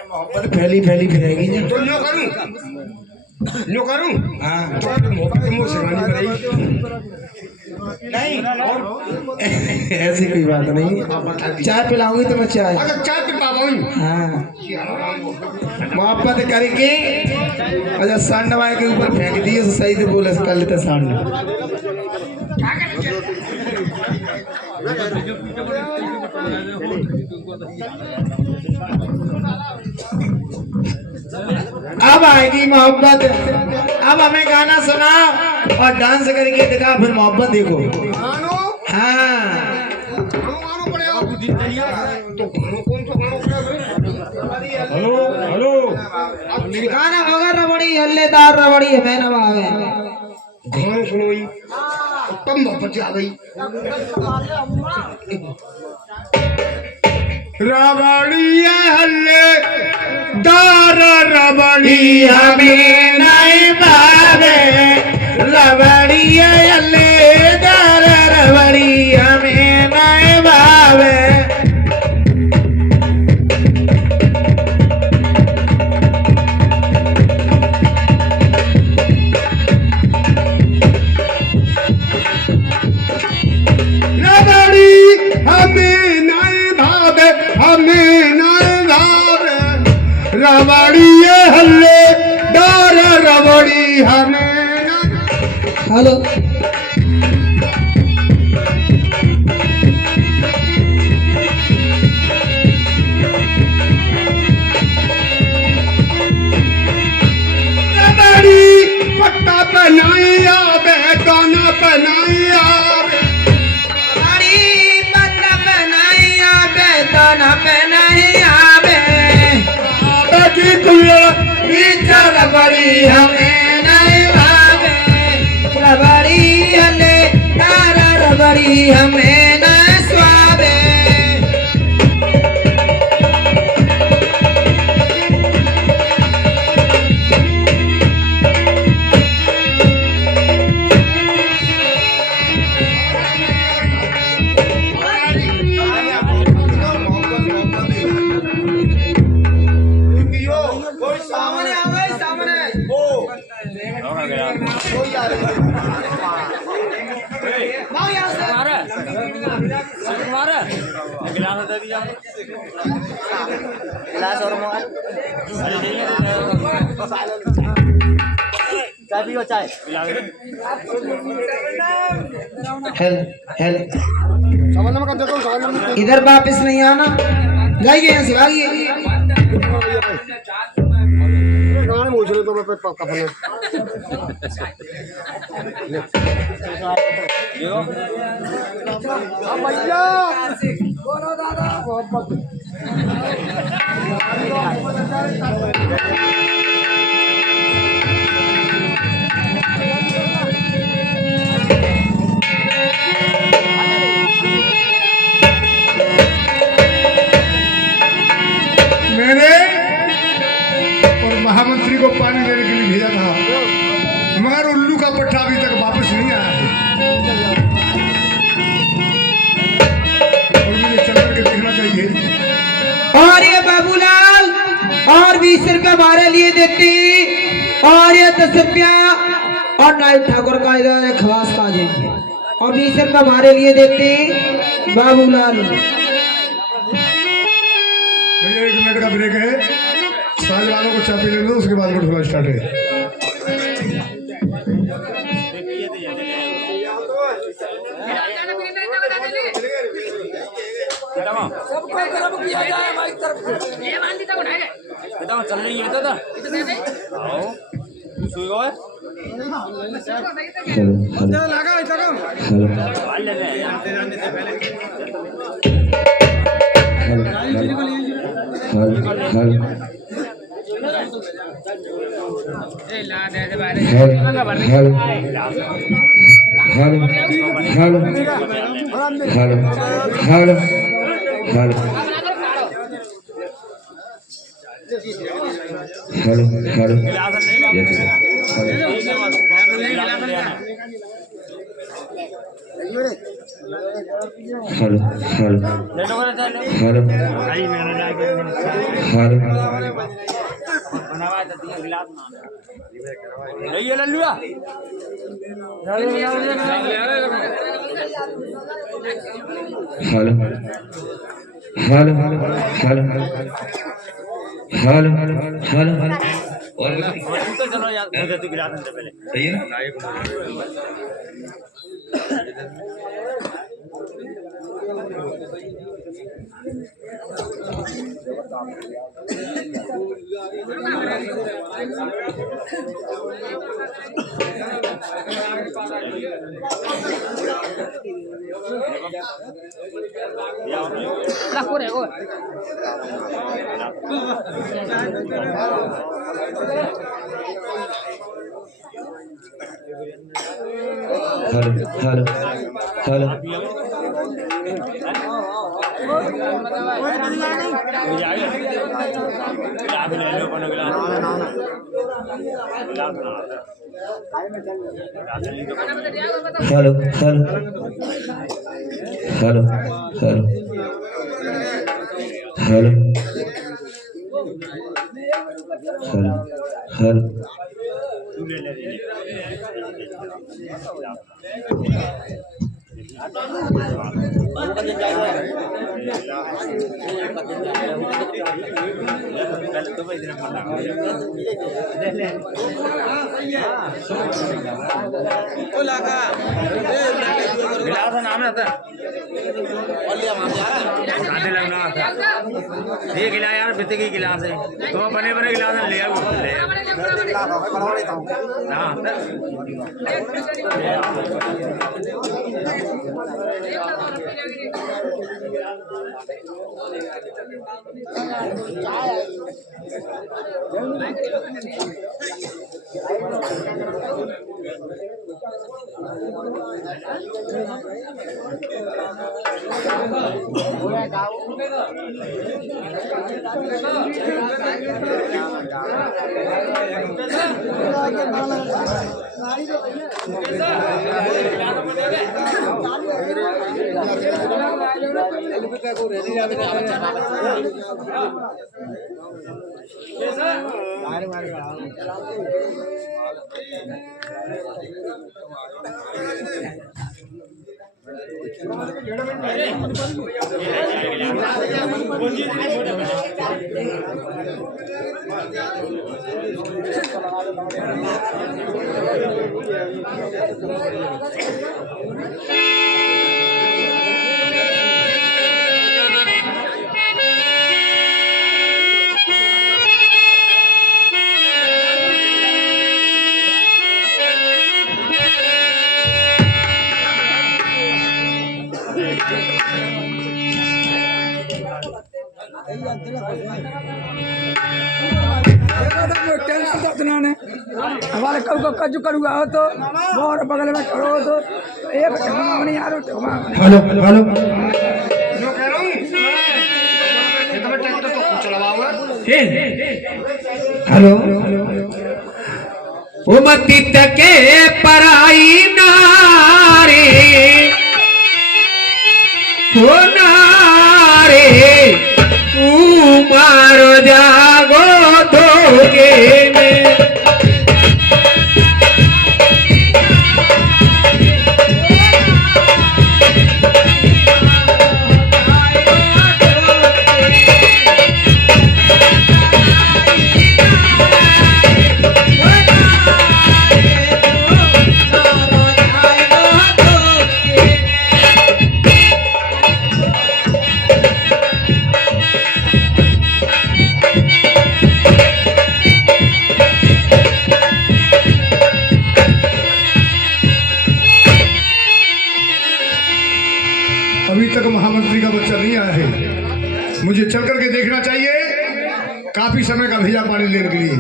मोहब्बत फैली फैली फिरेगी ना तो न्यो करूं हाँ तो मोहब्बत मुझसे गानी पड़ेगी। नहीं ऐसी कोई बात नहीं चाय पिलाऊंगी तो मैं चाय अगर चाय पे पाऊं हाँ मोहब्बत करके अच्छा सांड वाय के ऊपर फेंक दिए तो सही से बोले कर लेते सांड अब आएगी मोहब्बत अब हमें गाना सुनाओ और डांस करके दिखा फिर मोहब्बत देखो गानो हाँ गानो पड़ेगा तो गानो कौन सा गानो पड़ेगा। हेलो हेलो गाना होगा रबड़ी हल्लेदार रबड़ी है मैं नवावे गानो सुनो ही तब मोहब्बत आ गई। रबड़िया हल्ले दार रबड़ी हमें नहीं भावे रबड़ी हल्लेदार रबड़ी हमें नहीं भावे रबड़ी हमें नहीं भावे हमें नहीं भावे रबड़ी हल्ले दार रबड़ी हमें नहीं। हेलो रबड़ी पट्टा पहनाई आवे गाना पहनाई आवे बेटी कुल्ला रबड़ी हमें नहीं भावे रबड़ी हले तारा रबड़ी हमें न स्वावे सामने आ गए सामने माओ यहाँ से गिलास और चाय पियो चाय हेल हेल सवाल नंबर कर देता हूँ सवाल नंबर इधर वापस नहीं आना जाइए यहाँ से भागिए गाने पूछ रहे तो मैं पक्का बने भैया बोलो दादा मोहब्बत रुपया हमारे लिए देती और ये 10 रुपया और नायब ठाकुर का इधर खवास का जी और 20 रुपया हमारे लिए देती बाबूलाल। भैया 1 मिनट का ब्रेक है, साल वालों को चाय पी लेने दो, उसके बाद बटुआ स्टार्ट है। चल रही है तो सुई गो है चलो यार तू गिलास दे पहले hello hello hello hello hello hello hello गिलास नाम आता ये गिलास यार बिते की गिलास है तो बने बने गिलास ले आओ हमारे कल को कजू करूँगा हो तो और बगल में खड़ो हो तो एक नहीं आ रहा हेलो हेलो जो कह रहा हूँ तुम्हें ट्रैक्टर तो खुद चलवाऊंगा। हेलो उमतित के पराई नारे हो नारे तू मारो जागो तो अभी तक महामंत्री का बच्चा नहीं आया है। मुझे चल करके देखना चाहिए। काफी समय का भेजा पानी लेने के लिए।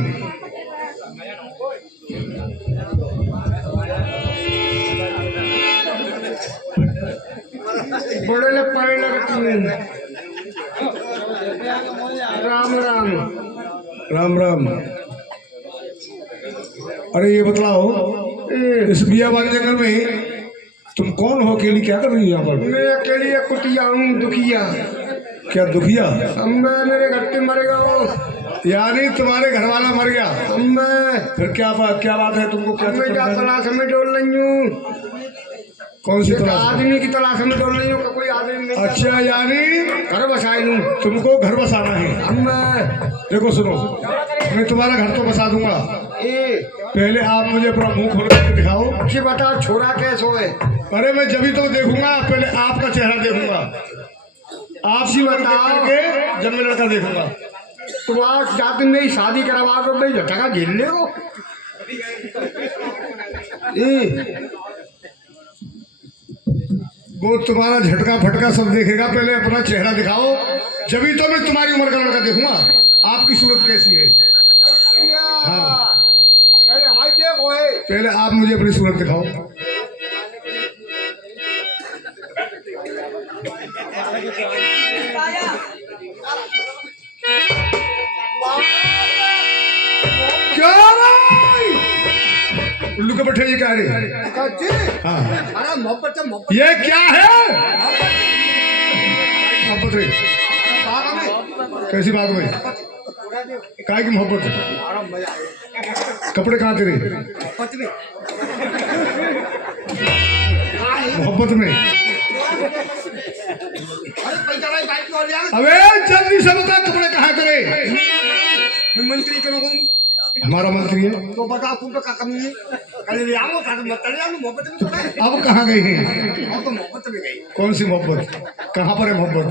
बड़े ले पानी लगती है। राम राम। राम राम। अरे ये बतलाओ, इस बियाबान जंगल में तुम कौन हो? अकेली क्या कर रही हो यहाँ पर? मैं अकेली एक कुटिया हूँ, दुखिया। क्या दुखिया? मैं मेरे घर पे मरेगा वो। यानी तुम्हारे घर वाला मर गया? मैं फिर क्या बात है? तुमको क्या मैं क्या तलाश में डोल रही हूँ? कौन सी एक तलाश? आदमी की तलाश में डोल रही हूँ। कोई आदमी नहीं। अच्छा, यानी घर बसाई लूँ। तुमको घर बसाना है? मैं देखो सुनो, मैं तुम्हारा घर तो बसा दूंगा। पहले आप मुझे अपना मुंह खोल कर दिखाओ। अच्छी बता, छोरा कैसे होए? अरे मैं जब ही तो देखूंगा, पहले आपका चेहरा देखूंगा। आप सी बताओ के जब मैं लड़का देखूंगा। तुम आज जाते में ही शादी करवा कर भाई झटका झेल ले हो। वो तुम्हारा झटका फटका सब देखेगा, पहले अपना चेहरा दिखाओ, जब ही तो मैं तुम्हारी उम्र का लड़का देखूंगा। आपकी सूरत कैसी है? हाँ, अरे हमारी देखो है। पहले आप मुझे अपनी सूरत दिखाओ। क्या उल्लू के बैठे ये क्या रे? हाँ, अरे मोहब्बत से मोहब्बत। ये क्या है? मोहब्बत रे? कैसी बात में? काय की मोहब्बत? कपड़े कहाँ तेरे? मोहब्बत में? अबे जल्दी से बता, कपड़े कहाँ तेरे? मंत्री क्यों हूँ? हमारा मंत्री है तो बता, तुम तो क्या कमी है? कल ले आओ, कल मत ले आओ। मोहब्बत में तो है। अब कहाँ गई है? और तो मोहब्बत में गई। कौन सी मोहब्बत? कहाँ पर है मोहब्बत?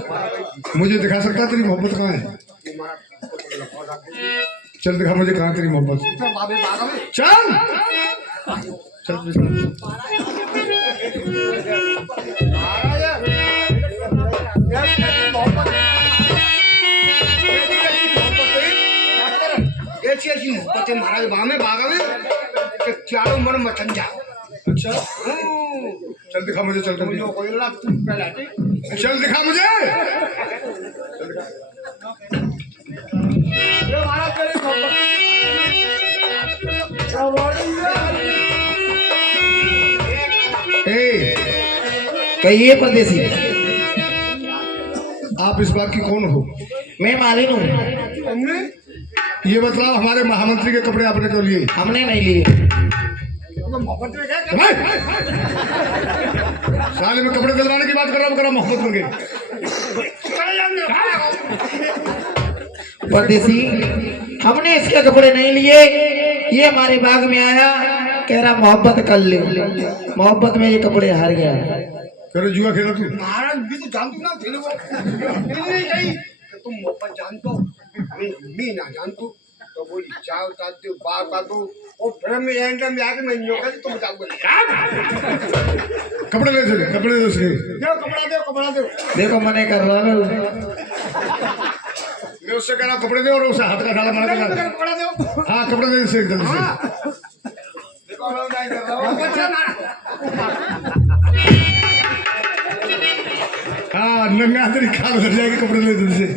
मुझे दिखा सकता है तेरी मोहब्बत कहाँ है? चल दिखा मुझे कहाँ तेरी मोहब्बत। तो बाबे बागा में चल चल ऐसी मोहब्बत है महाराज। बामे बागा में कि चारों मन मचन जाओ। अच्छा, चल दिखा मुझे। चल कर कोई लाख तुम पहले चल दिखा मुझे। महाराज तेरी मोहब्बत। ए, कहिए परदेसी। आप इस बात की कौन हो? मैं मालिन हूँ। ये बतलाओ, हमारे महामंत्री के कपड़े आपने क्यों लिए? हमने नहीं लिए। मोहब्बत में क्या? साले में कपड़े दिलवाने की बात कर रहा हूँ, करा मोहब्बत में गए। परदेसी, हमने इसके कपड़े नहीं लिए। ये हमारे बाग में आया, कह रहा मोहब्बत कर ले। मोहब्बत में ये कपड़े हार गया। करे जुआ खेला तू? महाराज भी तो जानती ना खेलो नहीं गई। तुम मोहब्बत जानतो, मैं ना जानतो। तो बोली चाव ताते बात बातो और फिर मैं एंड में आके मैं न्यो कर तुम जाओ बोले कपड़े ले चले, कपड़े दे उसके। दो कपड़ा दो, कपड़ा दो। देखो मने कर रहा है। मैं उससे कह रहा कपड़े दे और उसे हाथ का डाला मना कर। कपड़ा दो। हाँ, कपड़े दे इसे जल्दी से। देखो मैं नहीं कर रहा हूं। बच्चा मारा। हाँ, नंगा तेरी खाल भर जाएगी, कपड़े ले जल्दी से।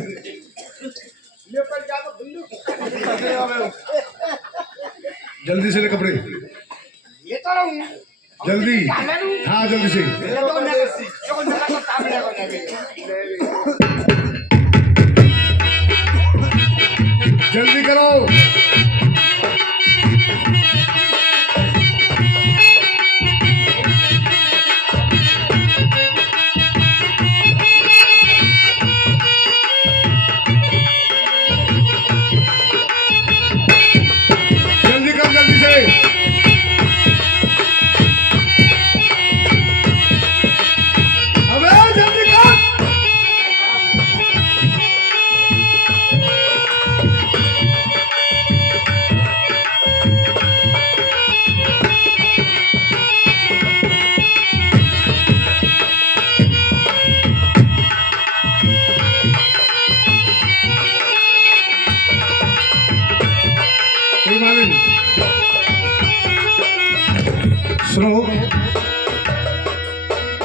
ले पर जा तो बिल्लू। जल्दी से ले कपड़े, ये तो रहूं। जल्दी। हाँ, जल्दी से। ये तो ना जो ना तो काम ले को जल्दी करो। जल्दी कर, जल्दी से। अबे जल्दी कर।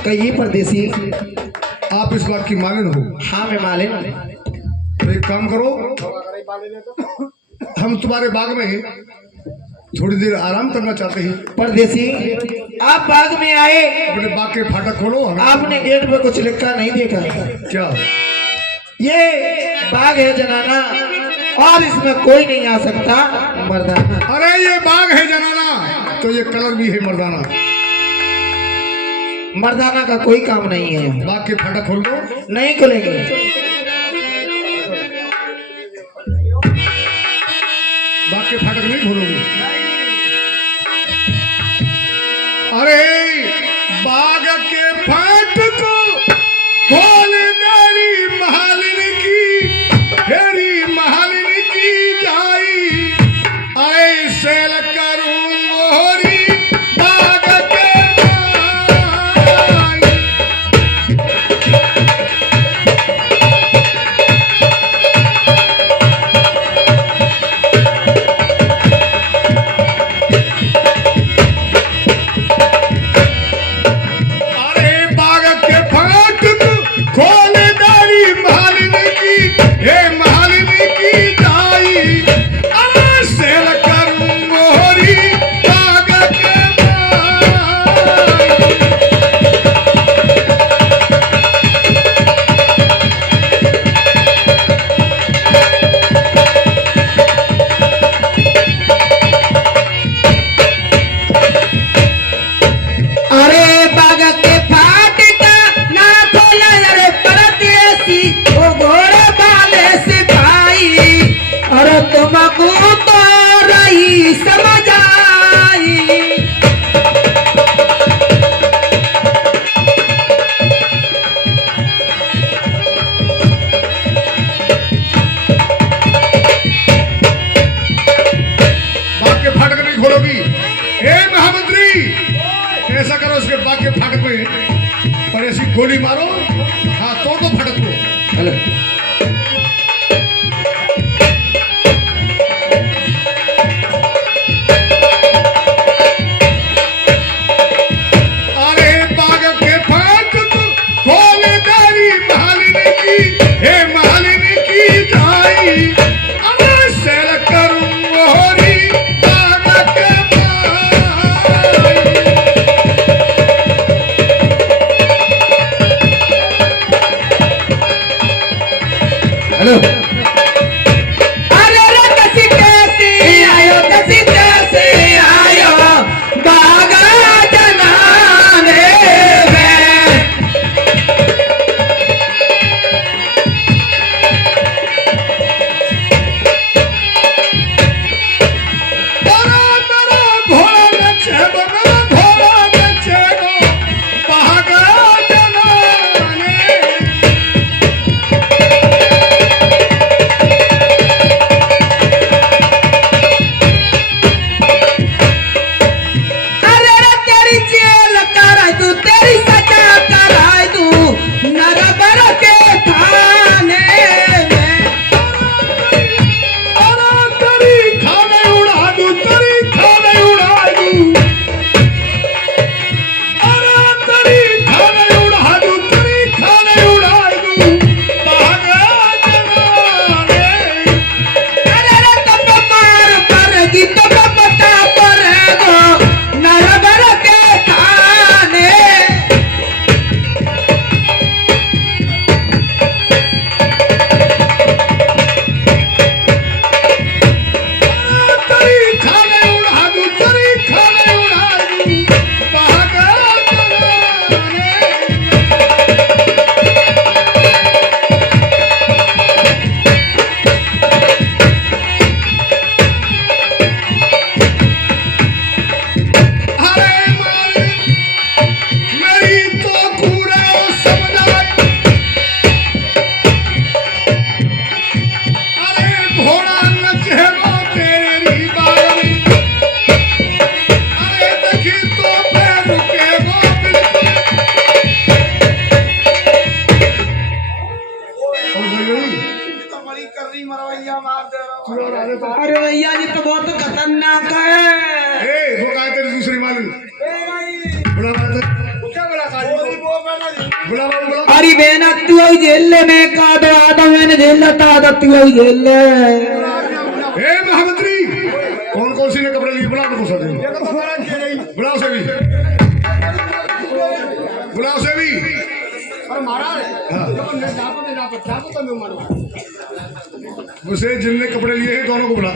कहिए परदेसी। आप इस बात की मालिन हो। हाँ मैं मालिन हूँ। तो एक काम करो, हम तुम्हारे बाग में थोड़ी देर आराम करना चाहते हैं। परदेसी आप बाग में आए, अपने बाग के फाटक खोलो। आपने गेट पे कुछ लिखा नहीं देखा? क्या? ये बाग है जनाना और इसमें कोई नहीं आ सकता मर्दाना। अरे ये बाग है जनाना तो ये कलर भी है मर्दाना। मर्दाना का कोई काम नहीं है। बाग के फाटक खोल दो। नहीं खुलेंगे। बाग के फाटक नहीं खोलोगे? अरे बाग के फाटक खोल मेरी महालिन की, मेरी महालिन की जाई, ऐसे करूं मोरी बाग के माई। अरे बाग के फाटक खोल मेरी महालिन की, हे महालिन की जाई, ऐसे करूं मोरी बाग के माई। अरे बाग के फाटका ना खोला अरे परदेसी ओ घोड़े वाले सिपाही, अरे तुमको तो रही समझ आई। बाग के फाटक नहीं खोलोगी? हे महामंत्री, ऐसा करो, उसके बाग के फाटक में पर ऐसी गोली मारो। हाँ, तोड़ दो फाटक को। हेलो अरे बाग के फाटक खोल मेरी महालिन की, हे महालिन की जाई, ऐसे करूं मोरी बाग के माई। हेलो अरे रे कैसी कैसे आयो बागा जनाने में। मेरा घोड़ा नचेगो, मेरा घोड़ा नचेगो बाग जनाने। अरे रे तेरी जेल कराई तू, तेरी सजा कराई तू नरबर के थाने में। अरे तेरी खाने उड़ा दूं, तेरी खाने उड़ा दूं। अरे तेरी खाने उड़ा दूं, तेरी खाने उड़ा दूं बाग जनाने। अरे रे तब मार पड़ेगी तब पता पड़ेगा नरबर के थाने। तेरी खाने उड़ा दूं, तेरी खाने उड़ा दूं बाग जनाने। अरे मालिक, मेरी तो कूड़ा समझाई। अरे घोड़ा नचेगो तेरी बारी, अरे देखी तो पैर रुकेगो बिल्कुल। अरे भैया जी तो बहुत खतरनाक है। ए, वो कहा तेरी दूसरी मालिक? बुला रहा था। क्या बोला काजी को? बुला बाबू बुला। अरे बहना तू आई जेल ले मैं का दो आदा मैंने जेल लता आदा तू आई जेल ले हे महामंत्री, कौन कौन सी ने कपड़े लिए? बुला उनको सब, बुलाओ से भी, बुलाओ से भी। उसे जिनने कपड़े लिए हैं दोनों को बुला।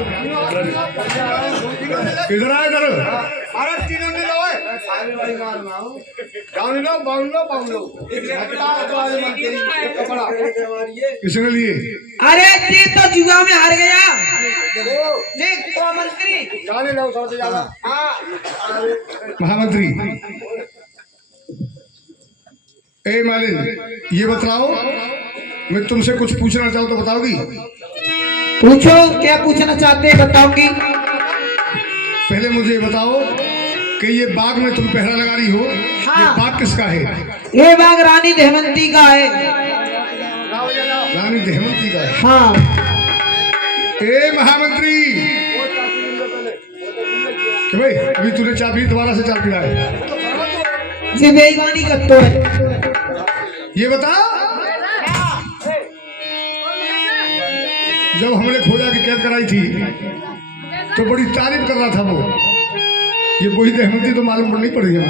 इधर आए, इधर। अरे तीनों ने लो है डाउन लो बाउन लो कपड़ा किसने लिए? अरे ये तो जुआ में हार गया देख तो मंत्री गाने लो सबसे ज्यादा। महामंत्री, ए मालिन, ये बताओ, मैं तुमसे कुछ पूछना चाहूँ तो बताओगी? पूछो क्या पूछना चाहते हैं बताऊंगी। पहले मुझे बताओ कि ये बाग में तुम पहरा लगा रही हो, हाँ। ये बाग किसका है? ये बाग रानी देहमंती का है। रानी देहमंती का है। हाँ ए महामंत्री, कि भाई अभी तूने चाबी दोबारा से चाबी है, ये बेईमानी करते है। ये बता, जब हमने खोजा की कैद कराई थी तो बड़ी तारीफ कर रहा था वो। ये वही देहमंती तो मालूम नहीं पड़ रही है।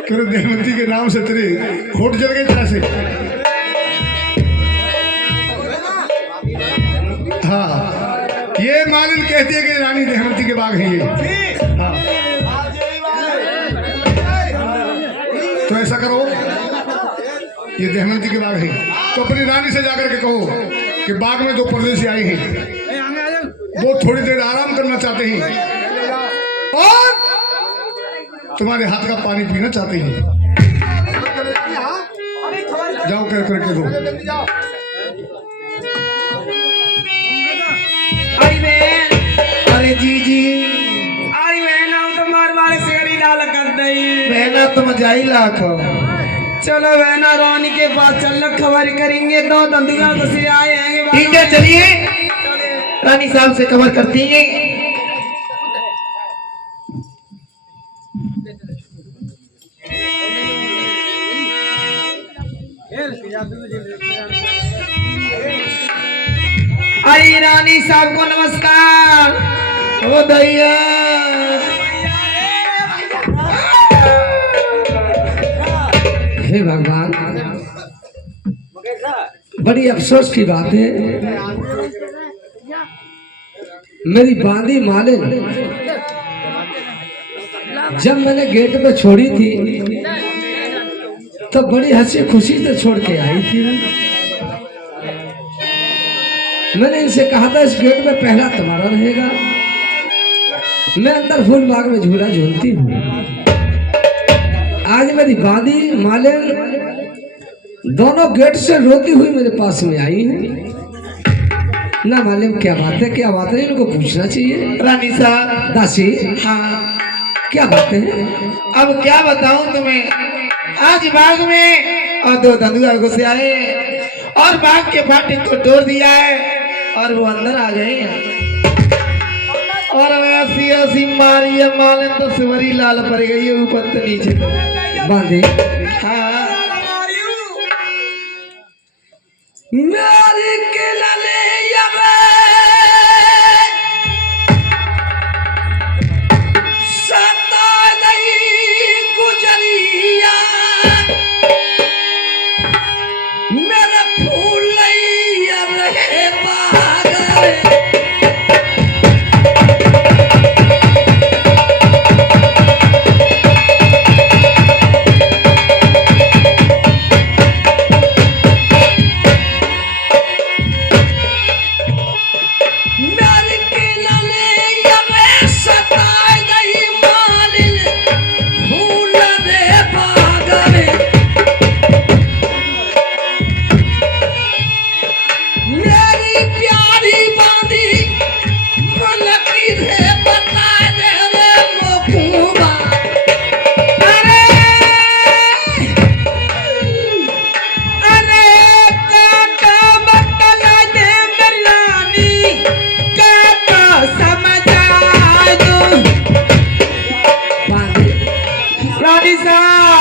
तेरे देहमंती के नाम से तेरे होठ जल गई तरह से। हाँ, ये मालिन कहती है कि रानी देहमंती के बाग है ये। हाँ, तो ऐसा करो, ये देहमंती के बाग है तो अपनी रानी से जाकर के कहो कि बाग में दो परदेसी आई हैं, वो थोड़ी देर आराम करना चाहते हैं और तुम्हारे हाथ का पानी पीना चाहते हैं। जाओ कर करके दो। अरे बहन, अरे जी अरे बहन हम तो मार मार शेरी लाल कर दई। बहना तुम जाई लाखो। चलो बहना रानी के पास चल खबर करेंगे। दो दंदुआ घुसे आए हैं। ठीक है चलिए, रानी साहब से खबर करती है। अरे रानी साहब को नमस्कार। ओ दैया, हे भगवान, बड़ी अफसोस की बात है, मेरी बांदी मालिन जब मैंने गेट पे छोड़ी थी तो बड़ी हंसी खुशी से छोड़ के आई थी। मैंने इनसे कहा था इस गेट में पहला तुम्हारा रहेगा। मैं अंदर फूल बाग में झूला झूलती हूँ। आज मेरी बांदी मालिन दोनों गेट से रोती हुई मेरे पास में आई है। ना मालूम क्या बात है, क्या बात है, इनको पूछना चाहिए। रानी साहब। दासी, हाँ, क्या बात है? अब क्या बताऊं तुम्हें। आज बाग में और दो धंधुआ घुसे आए और बाग के फाटक को तोड़ दिया है और वो अंदर आ गए हैं। और ऐसी ऐसी मारी है मालिन तो सुवरी लाल पड़ गई है ऊपर से नीचे तक। बांधे हाँ, मेरी के लले यवे सता नहीं गुजरिया, मेरे फूल नहीं रहे बाग।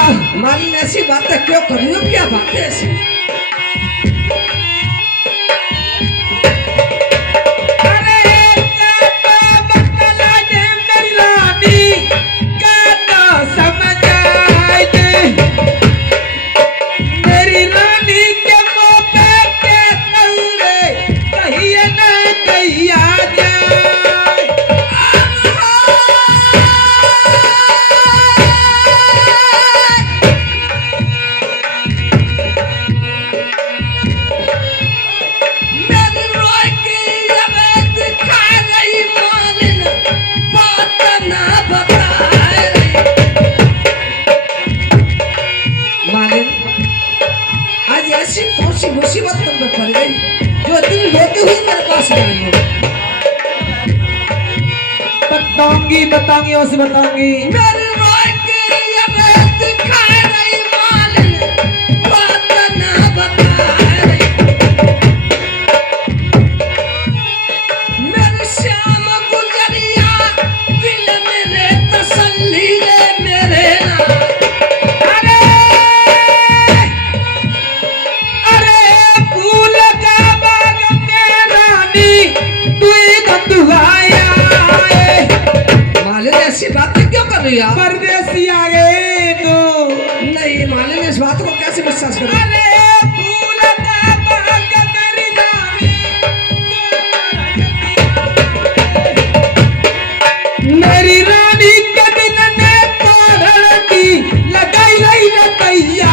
मालिन ऐसी बातें क्यों कर रही हो? क्या बात है ऐसी? ऐसी कौन सी मुसीबत तुम पे पड़ गई जो तुम होते हुए मेरे पास आई हो? बताऊंगी उसे बताऊंगी। मेरी रोई की ये रेत खाए रही मालिन, बात ना बताए रही। मेरे श्याम गुजरिया दिल मेरे तसल्ली ले मेरे ना। ऐसी बातें क्यों कर रही है? परदेसी आ गए तो नहीं मालिन, इस बात को कैसे विश्वास करूं? मेरी रानी के दिन ने कारण की लगाई रही लतैया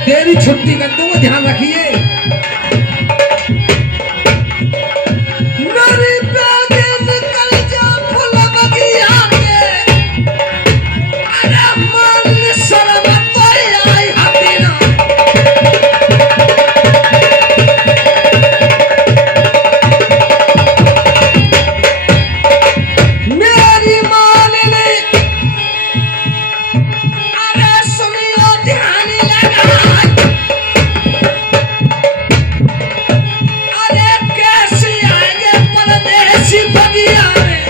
तेरी छुट्टी कर दूंगा, ध्यान रखिए। मेरी बेटी निकल जा फूल बगिया के, अरे मन शर्म तो आई हाथी ना। मेरी मालिनी अरे सुनियो ध्यान लगा, अरे कैसे आएंगे परदेसी बगिया में?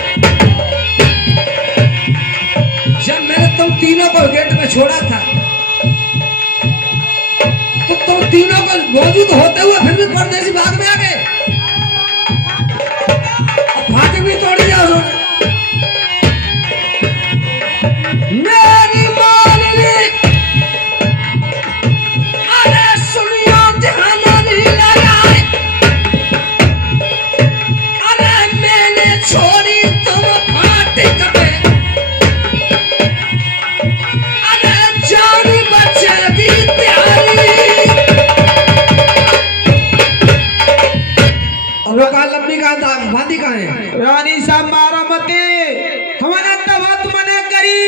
जब मैंने तुम तीनों को गेट में छोड़ा था तो तुम तीनों को मौजूद होते हुए फिर भी परदेसी भाग में आ गए, फाटक भी तोड़ दिया उन्होंने। मेरी मालिनी अरे सुनियो ध्यान नहीं लगाए, अरे मैंने छोड़ी तुम फाटक पे, अरे जानी बचेगी प्यारी। और वो कहा लंबी का बांधी कहाँ है? रानी साहब मारा मते हमारा तो बात मना करी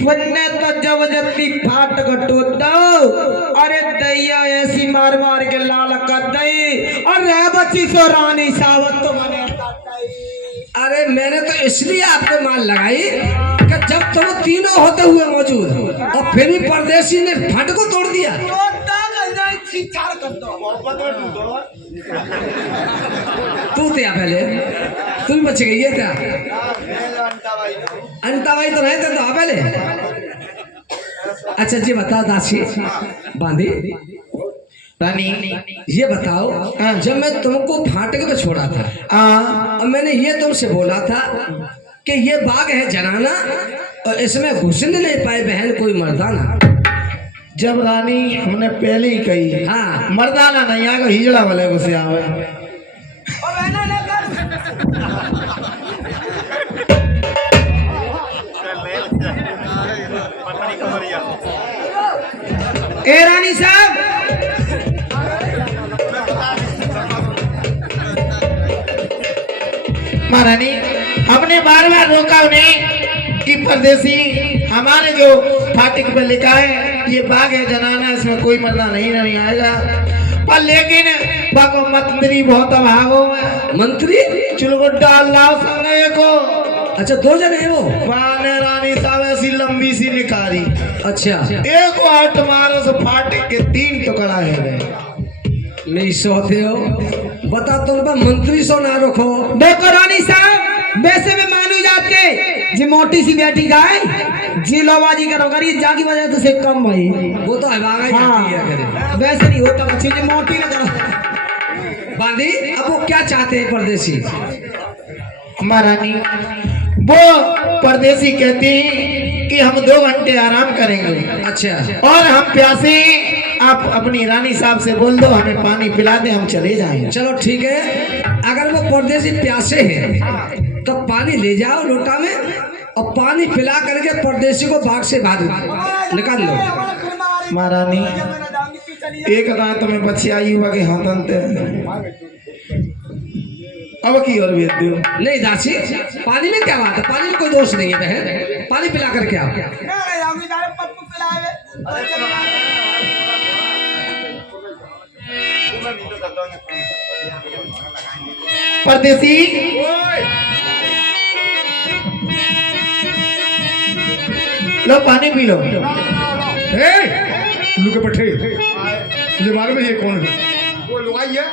तुमने तो जबरदस्ती फाट कटो दो। अरे दैया ऐसी मार मार के लाल कर दई और रह बची सो रानी साहब तो मने अरे मैंने तो इसलिए आपको माल लगाई कि जब तुम तीनों होते हुए मौजूद और फिर भी परदेसी ने फट को तोड़ दिया। तू क्या पहले तू भी बच गई है क्या? अनिता भाई तो रहते तो पहले। अच्छा जी बताओ दासी बांधी रानी ये बताओ, जब मैं तुमको फाटक पे छोड़ा था और मैंने ये तुमसे बोला था कि ये बाग है जनाना और इसमें घुसने नहीं पाए बहन कोई मर्दाना। जब रानी हमने पहले ही कही हाँ मर्दाना नहीं आएगा हिजड़ा वाले को से आवे। ए रानी साहब, महारानी हमने बार बार रोका उन्हें कि परदेसी हमारे जो फाटक पर लिखा है ये बाग है जनाना, इसमें कोई मरना नहीं आएगा। पर लेकिन बाको मंत्री बहुत अभाव है। मंत्री चुलगुड्डा अल्लाह संगे को अच्छा दो जने हैं वो। बाने रानी साहब ऐसी लंबी सी निकारी अच्छा एक हाथ मारो से फाटक के 3 टुकड़ा है। नहीं सोते हो बता तुम पर मंत्री सो ना रखो। देखो रानी साहब, वैसे भी मानू जाते जी मोटी सी बेटी का है जी लोबाजी करो करी जागी वजह तो से कम भाई वो तो हवागा ही जाती है करे। वैसे नहीं होता बच्चे जी मोटी ना करो। बांधी अब वो क्या चाहते हैं परदेसी? महारानी वो परदेसी कहते हैं कि हम 2 घंटे आराम करेंगे अच्छा और हम प्यासे, आप अपनी रानी साहब से बोल दो हमें पानी पिला दे, हम चले जाएंगे। चलो ठीक है, अगर वो परदेसी प्यासे हैं तो पानी ले जाओ लोटा में और पानी पिला करके परदेसी को बाग से बाहर निकाल लो। महारानी एक रात में बच्ची आई हुआ कि हाँ तंते अब की और भेज दो। नहीं दासी पानी में क्या बात है, पानी में कोई दोष नहीं है बहन, पानी पिला करके आओ। परदेसी लो पानी पी लो। ए, उल्लू के पट्टे तुझे मालूम है ये कौन है? वो लुगाई है,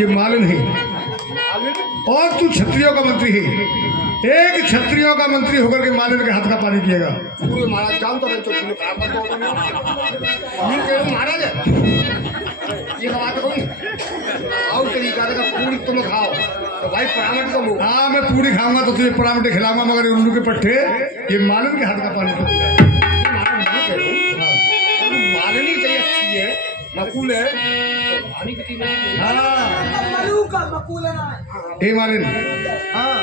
ये मालूम है और तू क्षत्रियों का मंत्री है। एक क्षत्रियों का मंत्री होकर के मालिन के हाथ का पानी पिएगा? पूरे महाराज जान तो मैं तो तुमने खराब कर दो ये कह महाराज ये बात करूँ आओ तरीका का पूरी तुम खाओ तो भाई परामर्श तो लो। हाँ मैं पूरी खाऊंगा तो तुझे परामर्श खिलाऊंगा, मगर ये उल्लू के पट्टे ये मालिन के हाथ का पानी पिएगा। मालनी चाहिए अच्छी है मकूल है तो पानी की चीज हे मालिन हाँ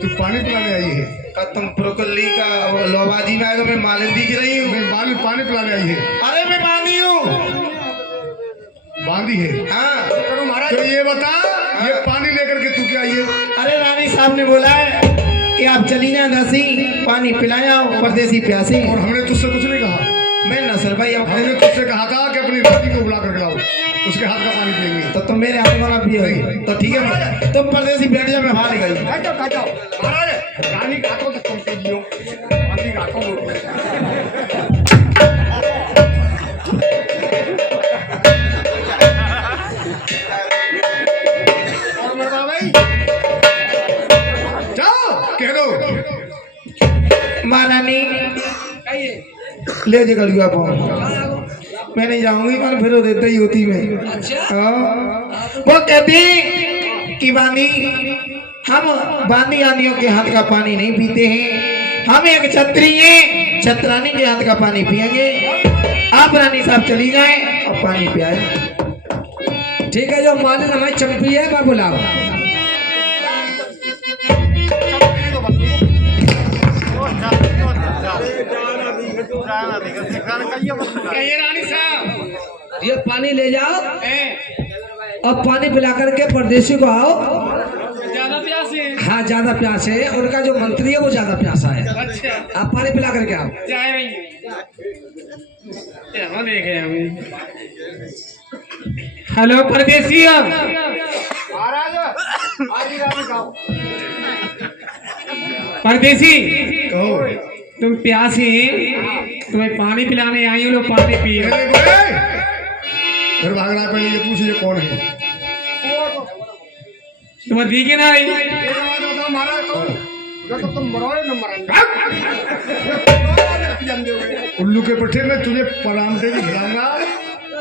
तू पानी पिलाने आई है? का तुम प्रोकल्ली का लोबाजी में आएगा, मैं मालिन दिख रही हूँ। मैं मालिन पानी पिलाने आई है। अरे मैं बांधी हूँ। बांधी है? हाँ करो महाराज तो ये बता ये पानी लेकर के तू क्या आई है? अरे रानी साहब ने बोला है कि आप चली जाए दासी, पानी पिलाया परदेसी प्यासे। और हमने तुझसे कुछ नहीं कहा। मैं नसर भाई अब हमने तुझसे कहा था कि अपनी रानी को बुला कर लाओ, उसके हाथ का पानी पिएंगे। तो तुम मेरे हाथ वाला पियोगे तो ठीक है, तुम परदेसी बैठ जाओ, मैं बाहर गई। बैठो बैठो महाराज रानी घाटों तक तुम तेजियो रानी घाटों और मरवा भाई जाओ कह दो महारानी ले जे गलुआ पाओ, मैं नहीं जाऊंगी पर फिर वो देते ही होती मैं। हाँ। वो कहती कि बांदी हम बांदी आनियों के हाथ का पानी नहीं पीते हैं, हम एक क्षत्रिय छत्रानी के हाथ का पानी पिएंगे। आप रानी साहब चली जाएं और पानी पियाए। ठीक है, जो मालिन हमारी चंपी है मैं बुलाओ। रानी साहब ये पानी ले जाओ और पानी पिला करके परदेसी को आओ। ज्यादा प्यास है। हाँ ज्यादा प्यास है, उनका जो मंत्री है वो ज्यादा प्यासा है। अच्छा आप पानी पिला करके आओ। जाए रही देखे हमें। हेलो परदेसी महाराज परदेसी कहो तुम प्यासी तुम्हें पानी पिलाने आई हो, लो पानी पियो। अरे बोले, फिर भागना पहले ये पूछ ये कौन है? तुम्हें दिखे ना आई उल्लू के पट्टे में तुझे परामदे भी खिलाऊंगा,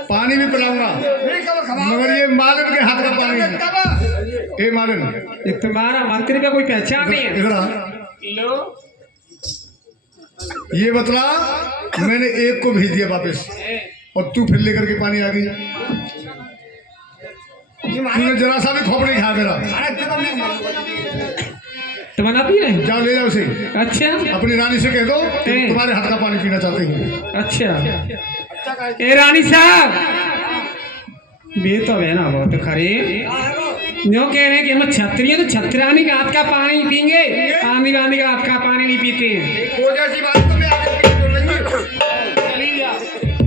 पानी भी पिलाऊंगा, मगर ये मालन के हाथ का पानी है। ए मालन, ये तुम्हारा मंत्री का कोई पहचान नहीं है। इधर आ। ये बतला, मैंने एक को भेज दिया वापस और तू फिर लेकर के पानी आ गई। तूने जरा सा भी खोप नहीं खाया मेरा। तुम्हारा पी रहे जाओ ले जाओ उसे, अच्छा अपनी रानी से कह दो कि तुम्हारे हाथ का पानी पीना चाहते हैं। अच्छा। ए रानी साहब, बे तो है ना बहुत खरे जो कह रहे हैं कि हम छत्री है तो छतरानी के हाथ का पानी पीएंगे, आंधी वांधी का हाथ का पानी नहीं पीते हैं।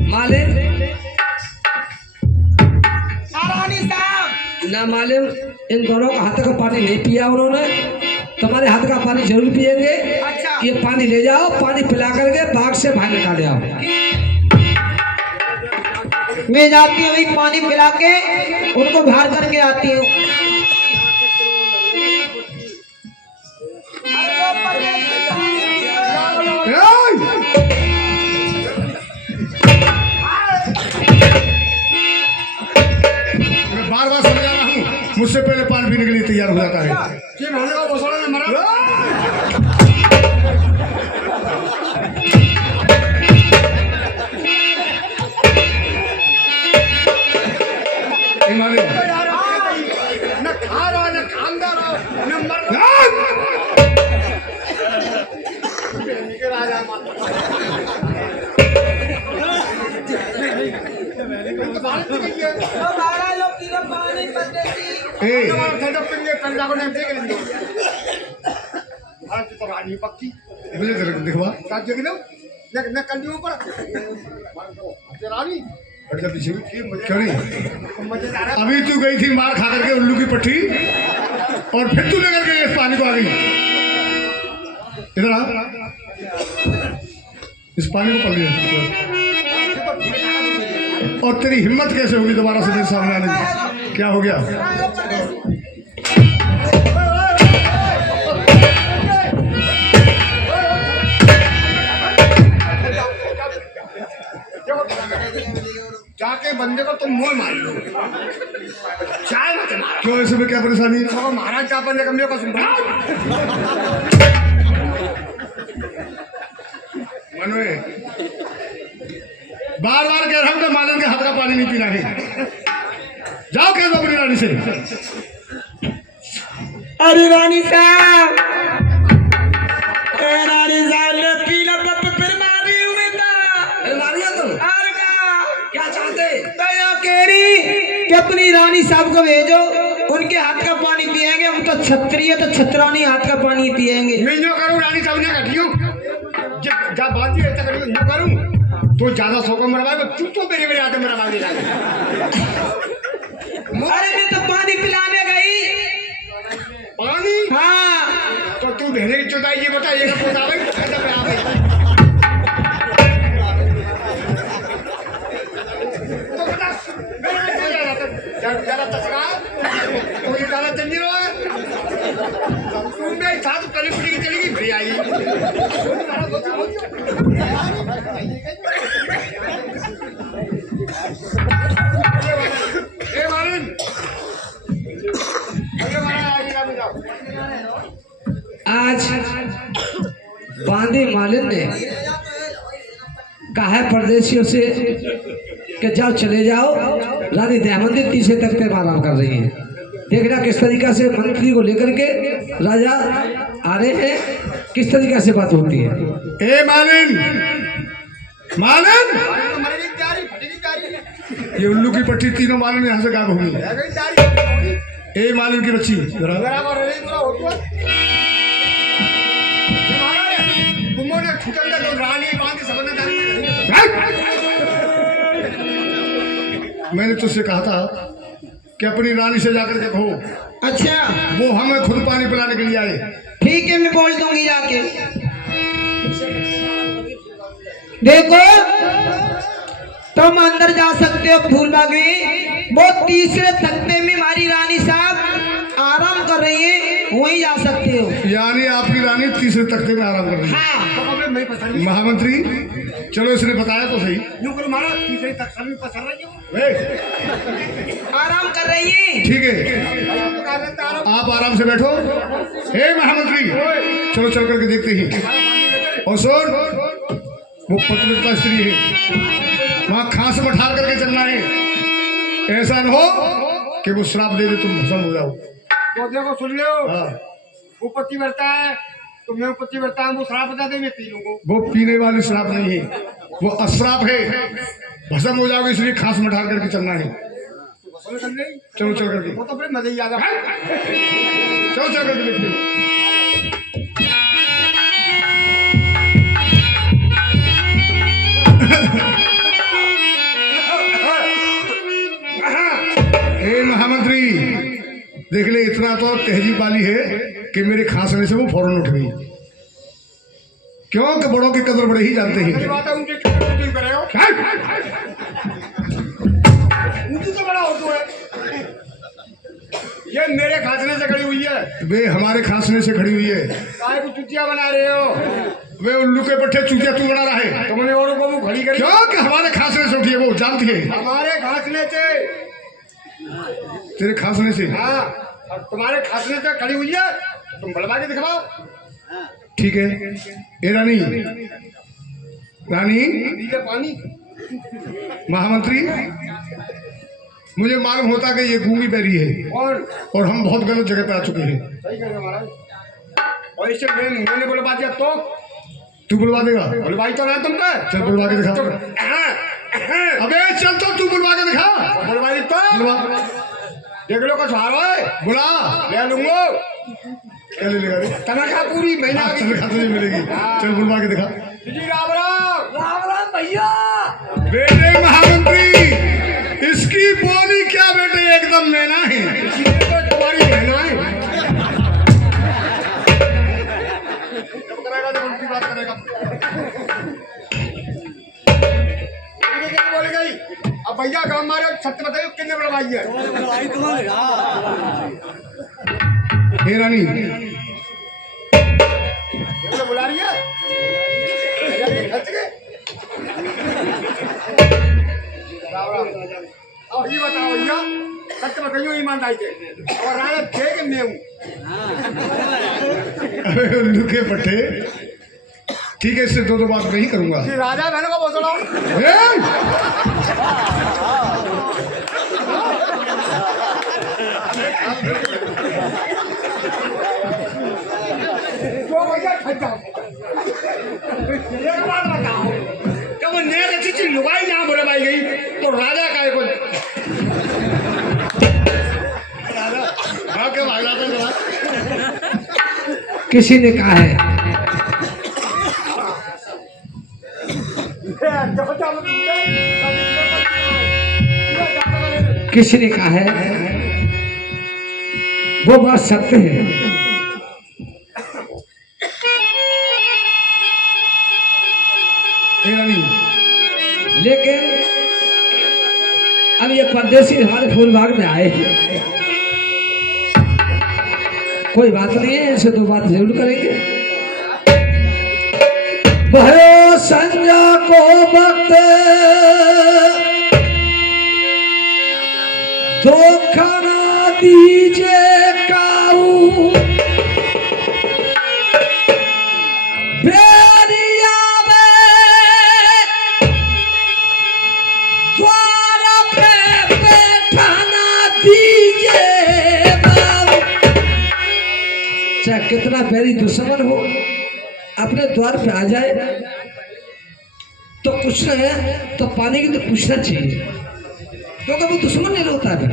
मालिक ना मालिक, इन दोनों का हाथ का पानी नहीं पिया उन्होंने, तुम्हारे हाथ का पानी जरूर पिएंगे। ये पानी ले जाओ, पानी पिला करके बाग से बाहर निकाले आओ। मैं जाती हूँ, अभी पानी पिला के उनको बाहर करके आती हूँ। मैं बार बार समझा रहा हूँ, मुझसे पहले पानी पीने के लिए तैयार हो जाता है। दिखवा पीछे क्यों नहीं? अभी तू गई थी मार खा करके उल्लू की पट्टी और फिर तू लेकर के इस पानी को आ गई। इधर आ, इस पानी को पल लिया। और तेरी हिम्मत कैसे होगी दोबारा से मेरे सामने आने की? क्या हो गया? जाके बंदे को तुम मुंह मार लो, चाय मत मारो। क्यों, ऐसे में क्या परेशानी है? तो महाराज क्या बंदे का मेरे को सुन मनोए, बार बार कह रहा हूं कि मालन के हाथ का पानी नहीं पीना है। जाओ कह दो अपनी रानी से। अरे रानी साहब, रानी साहब ने पीला पप फिर मारी हुए था। मारिया तुम अरे क्या चाहते? तो कह रही कि अपनी रानी साहब को भेजो, उनके हाथ का पानी पिएंगे। हम तो छत्री है तो छतरानी हाथ का पानी पिएंगे। मैं जो करूँ रानी साहब ने कटियो जब बात ही ऐसा करियो जो करूँ तो ज्यादा सौका मरवाए तू तो मेरे आते मेरा मांगे अरे मैं तो पानी पिलाने गई। पानी? हाँ तो तू भेने की चुदाई ये बता, ये पोता भाई आ गई तो बता ज्यादा तस्का तो ये ज्यादा चंदी रहा तुम मेरे साथ कली पिटी की चलेगी फिर आई। आज बांदी मालिन ने कहा है परदेशियों से कि जाओ चले जाओ, रानी दयामंदी तीसरे तख्ते में आराम कर रही है। देखना किस तरीका से मंत्री को लेकर के राजा आ रहे हैं, किस तरीका से बात होती है। ए मालिन, मालिन, ये उल्लू की पट्टी तीनों मालिन यहाँ से गायब हो गई। ए मालिन की बच्ची जरा मैंने तुझसे कहा था कि अपनी रानी से जाकर के कहो अच्छा वो हमें खुद पानी पिलाने के लिए आए। ठीक है, मैं बोल दूंगी जाके। देखो तुम अंदर जा सकते हो फूलबाग में, वो तीसरे तख्ते में हमारी रानी साहब आराम कर रही है, वहीं जा सकते हो। यानी आपकी रानी तीसरे तख्ते में आराम कर रही है। हाँ मैं पसंद महामंत्री चलो इसने बताया तो सही। यूं करो मारा तीसरे तक सभी पसंद रही हो। ए, आराम कर रही है। ठीक है आप आराम से बैठो। हे महामंत्री चलो चल करके देखते हैं। और सुन वो पतिव्रता स्त्री है, वहाँ खां से मठार करके चलना है। ऐसा न हो कि वो श्राप दे दे तुम भस्म हो जाओ। तो देखो सुन लो, हाँ वो पति बरता है तो मैं पति बरता हूँ, वो श्राप बता दे मैं पी लूंगा। वो पीने वाली श्राप नहीं है, वो अश्राप है। भस्म हो जाओगे इसलिए खां से मठार करके चलना है। समझ गई? चलो चल करके, वो तो फिर मजा ही आ जाए। चलो चल करके देखते हैं। हे महामंत्री देख ले, इतना तो तहजीब वाली है कि मेरे खांसने से वो फौरन उठ गई। क्यों कि बड़ों की कदर बड़े ही जानते ये हैं। बात है उनके छोटे करे हो, उनकी तो बड़ा होता है। ये मेरे खांसने से खड़ी हुई है। वे हमारे खांसने से खड़ी हुई है। काहे को चुतिया बना रहे हो? वे उल्लू के पट्टे चूतिया तू बना रहा है। तुमने औरों को वो खड़ी करी। क्यों कि हमारे खांसने से उठी है, वो जानती है। हमारे खांसने से, तेरे खांसने से। हाँ, और तुम्हारे खांसने से खड़ी हुई है, तुम बलवा के दिखाओ। ठीक है ए रानी, रानी पीले पानी। महामंत्री मुझे मालूम होता कि ये गूंगी बैरी है और हम बहुत गलत जगह पे आ चुके हैं। सही कह रहे हो महाराज। और इससे मैंने बुलवा दिया तो तू बुलवा देगा? बुलवाई तो रहा तुमको। चल बुलवा के दिखा। हाँ, अबे चल तो तू बुलवा के दिखा। बुलवाई तो बुलवा, देख लो कुछ हारो है, बुला। ले लूंगा। क्या ले लेगा रे? तनख्वाह पूरी महीना हाँ, की। चल खाते नहीं मिलेगी। चल बुलवा के दिखा। जी राम राम। राम राम भैया। बेटे महामंत्री इसकी बोली क्या बेटे एकदम मैना है। ये तो तुम्हारी बहना है। जब करेगा तो उनकी बात करेगा। क्या बोल गई? अब भैया गाँव मारे सत्य बताइए कितने बुलवाई है? हे रानी ये बुला रही है? खच गए? राम राम। अब ये बताओ भैया, सत्य बताइयो ईमानदारी से। और राजा थे कि मैं हूँ? अबे उल्लू के पट्टे ठीक है, इससे दो बात नहीं करूंगा। कि राजा मैंने को बोल रहा भैया खच जाओ। एक बात बताओ, जब वो नेक अच्छी चीज लुगाई यहाँ बुलवाई गई तो राजा का को के भागला तो जरा। किसी ने कहा है, किसी ने कहा है, वो बात सत्य है। हे रानी लेकिन अब ये परदेसी हमारे फूलबाग में आए हैं, कोई बात नहीं है, इनसे दो बात जरूर करेंगे। भयो संजा को वक्त धोखा ना दीजिए काऊ, बेरिया में द्वारा पे बैठाना दीजिए बाबू। चाहे कितना बैरी दुश्मन हो, अपने द्वार पे आ जाए तो कुछ न है तो पानी की तो पूछना चाहिए, क्योंकि वो दुश्मन नहीं होता है।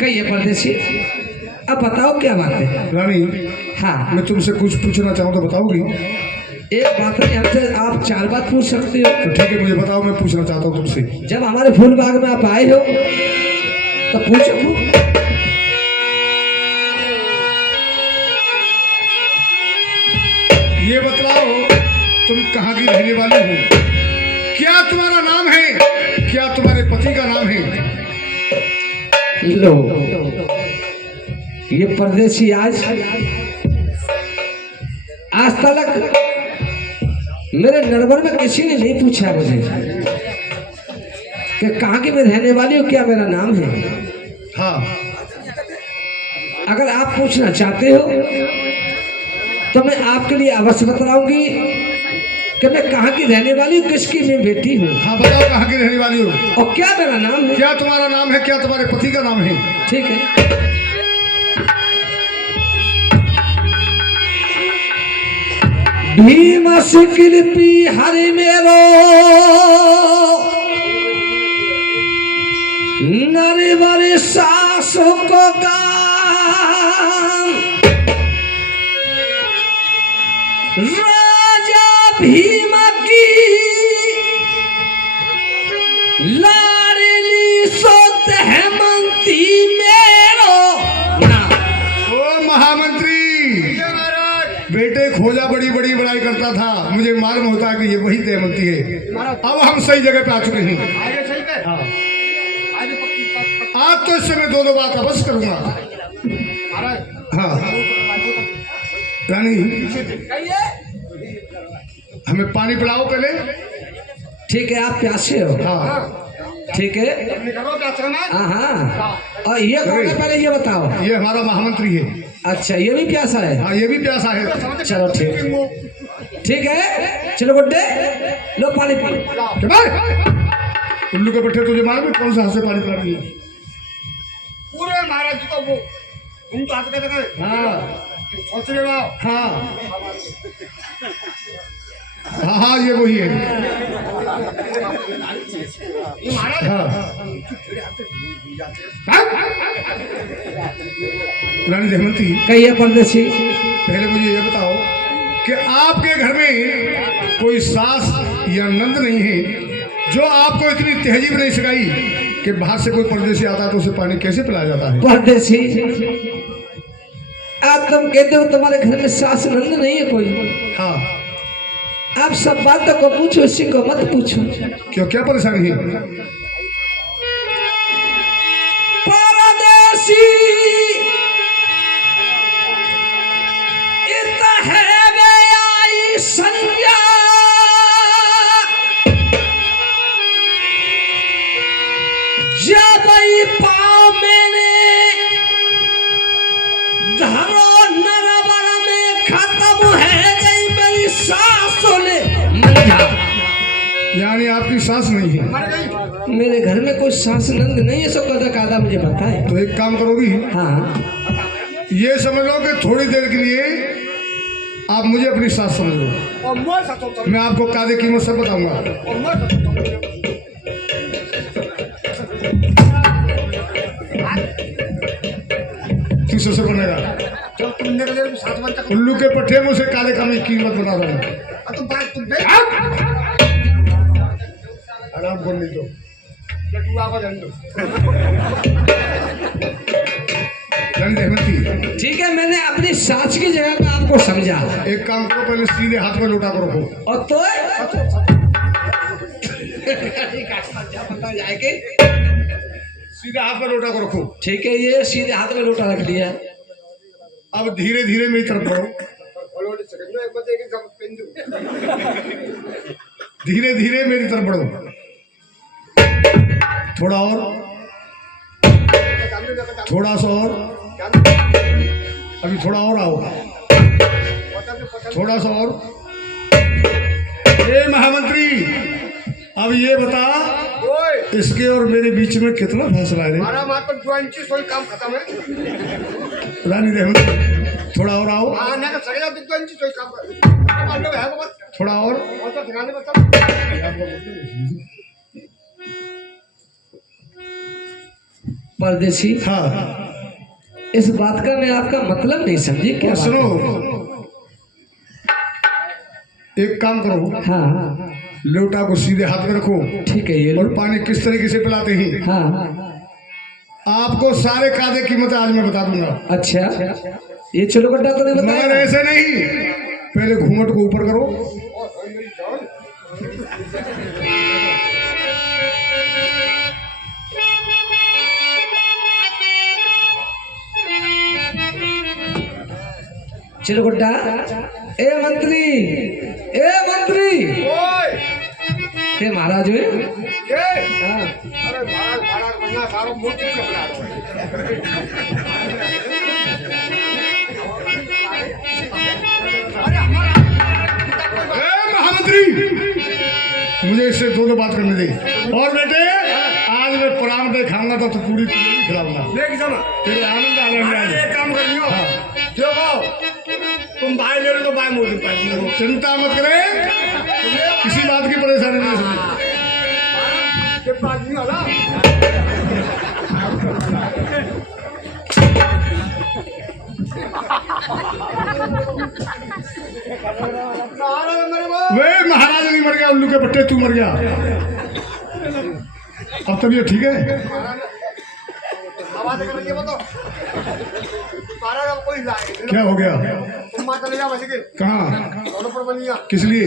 कहिए परदेसी, अब बताओ क्या बात है। रानी हाँ, मैं तुमसे कुछ पूछना चाहूँ तो बताओगी? एक बात नहीं, हमसे आप 4 बात पूछ सकते हो। तो ठीक है मुझे बताओ, मैं पूछना चाहता हूँ तुमसे। जब हमारे फूल बाग में आप आए हो तो पूछो। ये बतलाओ तुम कहाँ की रहने वाली हो, क्या तुम्हारा नाम है, क्या तुम्हारे पति का नाम है? लो, ये परदेसी आज तक मेरे नरवर में किसी ने नहीं पूछा मुझे कि कहाँ की मैं रहने वाली हूँ, क्या मेरा नाम है। हाँ, अगर आप पूछना चाहते हो तो मैं आपके लिए अवश्य बतलाऊंगी कि मैं कहाँ की रहने वाली हूँ, किसकी मैं बेटी हूँ। हाँ बताओ कहाँ की रहने वाली हो, और क्या मेरा नाम है। क्या तुम्हारा नाम है, क्या तुम्हारे पति का नाम है? ठीक है, भीम शिल्पी हरि मेरो नरवर सासु को गान, राजा भीम की लाडली सोत हेमंती मेरो नाम। ओ महामंत्री, बेटे खोजा बड़ी बड़ी बड़ाई करता था, मुझे मालूम होता है कि ये वही दमयंती है। अब हम सही जगह पे आ चुके हैं। आगे सही पे हाँ, आगे पक्की आज तो इससे मैं दो बात अवश्य करूंगा। हाँ रानी, हमें पानी पिलाओ पहले। ठीक है, आप प्यासे हो। हाँ ठीक है, निकलो क्या करना है? हाँ हाँ। और ये कौन है, पहले ये बताओ। ये हमारा महामंत्री है। अच्छा, ये भी प्यासा है। हाँ, ये भी प्यासा है। चलो ठीक है, चलो गुड्डे लो पानी पी। क्या भाई, उल्लू के पट्टे तुझे मालूम है कौन सा हाथ से पानी पिला रही है? पूरे महाराज जी को वो तुम तो हाथ कहते हाँ सोच रहे हो। हाँ हाँ हाँ, ये वही है। ये महाराज हाँ रानी दमयंती, कहिए परदेसी। पहले मुझे ये बताओ कि आपके घर में कोई सास या नंद नहीं है जो आपको इतनी तहजीब नहीं सिखाई कि बाहर से कोई परदेसी आता है तो उसे पानी कैसे पिलाया जाता है? परदेसी, आप तुम कहते हो तुम्हारे घर में सास नंद नहीं है कोई। हाँ, आप सब बातों को पूछो, इसी को मत पूछो। क्यों, क्या परेशानी है? परदेसी इत है आई संज्ञा, जब पाओ मैंने धरो नरवर में खत्म है गई मेरी सासों ने मंझा। यानी आपकी सास नहीं है? मर गई। मेरे घर में कोई सास नंद नहीं है, सब कदा कादा मुझे पता है। तो एक काम करोगी, हाँ, ये समझ लो कि थोड़ी देर के लिए आप मुझे अपनी सास समझ लो। और मोर सतो मैं आपको कादे कीमत सब बताऊंगा। और मोर सतो किससे से बनेगा? जब तुम निकले 7 बजे तक उल्लू के पट्टे में उसे काले काम की कीमत बता रहा हूँ। तुम बात तुम आराम कर लीजिए। रानी दमयंती, ठीक है, मैंने अपनी सास की जगह पे आपको समझा। एक काम करो, पहले सीधे हाथ में लौटा कर रखो। और तो सीधे हाथ में लौटा कर रखो। ठीक है, ये सीधे हाथ में लोटा रख लिया। अब धीरे धीरे मेरी तरफ बढ़ो, धीरे धीरे मेरी तरफ बढ़ो। थोड़ा और, थोड़ा सा और, अभी थोड़ा और आओ, थोड़ा सा और। ए महामंत्री, अब ये बता, इसके और मेरे बीच में कितना फैसला है? हमारा मात्र 2 इंच सोई काम खत्म है। रानी दमयंती, थोड़ा और आओ, हाँ ना सगे जा 2 इंच सोई काम कर मान लो है बात थोड़ा और। और तो ठिकाने बता परदेसी, हाँ, इस बात का मैं आपका मतलब नहीं समझी। क्या बात सुनो, है? एक काम करो, हाँ लोटा को सीधे हाथ में रखो ठीक है, ये लो। और पानी किस तरीके से पिलाते हैं हाँ, आपको सारे कायदे कीमत आज मैं बता दूंगा। अच्छा, ये चलो गड्ढा तो नहीं मगर बताया। ऐसे नहीं, पहले घूंघट को ऊपर करो। चिलगुड्डा, ए मंत्री, ए मंत्री, ते महाराज हुए। ये हाँ। अरे महाराज महाराज बनना सारो मूर्ति से बना रहा है। महामंत्री, मुझे इससे दो बात करने दे। और बेटे, आज मैं पुराण पे खाऊंगा तो पूरी खिलाऊंगा। देख सुन, तेरे आनंद आने महाराज एक काम करियो, देखो तुम भाई ले लो तो भाई मोदी पाएगी। चिंता मत करे, किसी बात की परेशानी नहीं है। ये बात नहीं होला। वे महाराज नहीं मर गया, उल्लू के पट्टे तू मर गया। अब तबीयत ठीक है? आवाज करके बताओ। महाराज अब कोई लाए। क्या हो गया? तुम मां चले जाओ बच के। कहाँ? दोनों पर बनिया। किस लिए?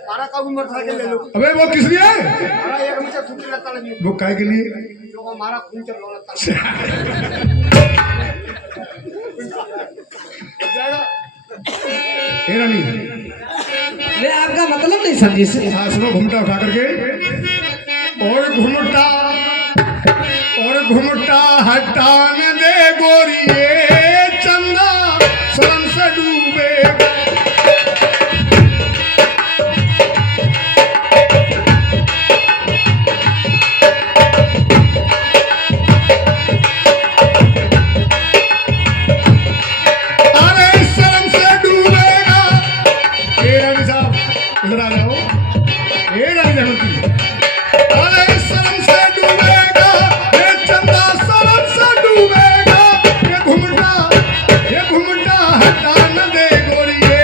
हमारा कब मोटरसाइकिल ले लो। अबे वो किस लिए? हमारा एक मीटर छुट्टी लगता लगी। वो काय के लिए? जो हमारा खून चल रहा लगता जाएगा। हे रानी, मैं आपका मतलब नहीं समझी से। हाँ सुनो, घुमटा उठा करके और घुमटा हटान दे गोरिए, चंदा शरण से डूबे। अरे शरण से डूबेगा। हे रानी साहब, इधर आ जाओ। हे रानी जहमती, अरे शरण से डूबेगा, ये चंदा शरण से डूबेगा। ये घुमटा हटा न दे गोरिए।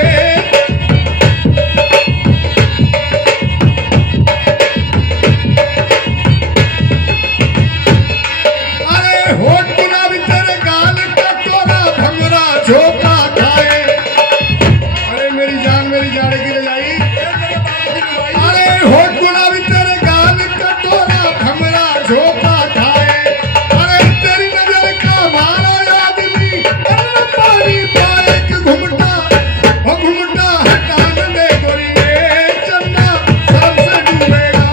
अरे होठ गुलाबी तेरे गाल का टोरा भंगरा झोंका खाए। अरे मेरी जान, मेरी जाड़े की रजाई। अरे होठ गुलाबी तेरे गाल का टोरा भंगरा झोंका खाए। अरे तेरी नजर का मारा आदमी पानी पाए कि घुमटा हटा न दे गोरिए, चन्ना सबसे डूबेगा।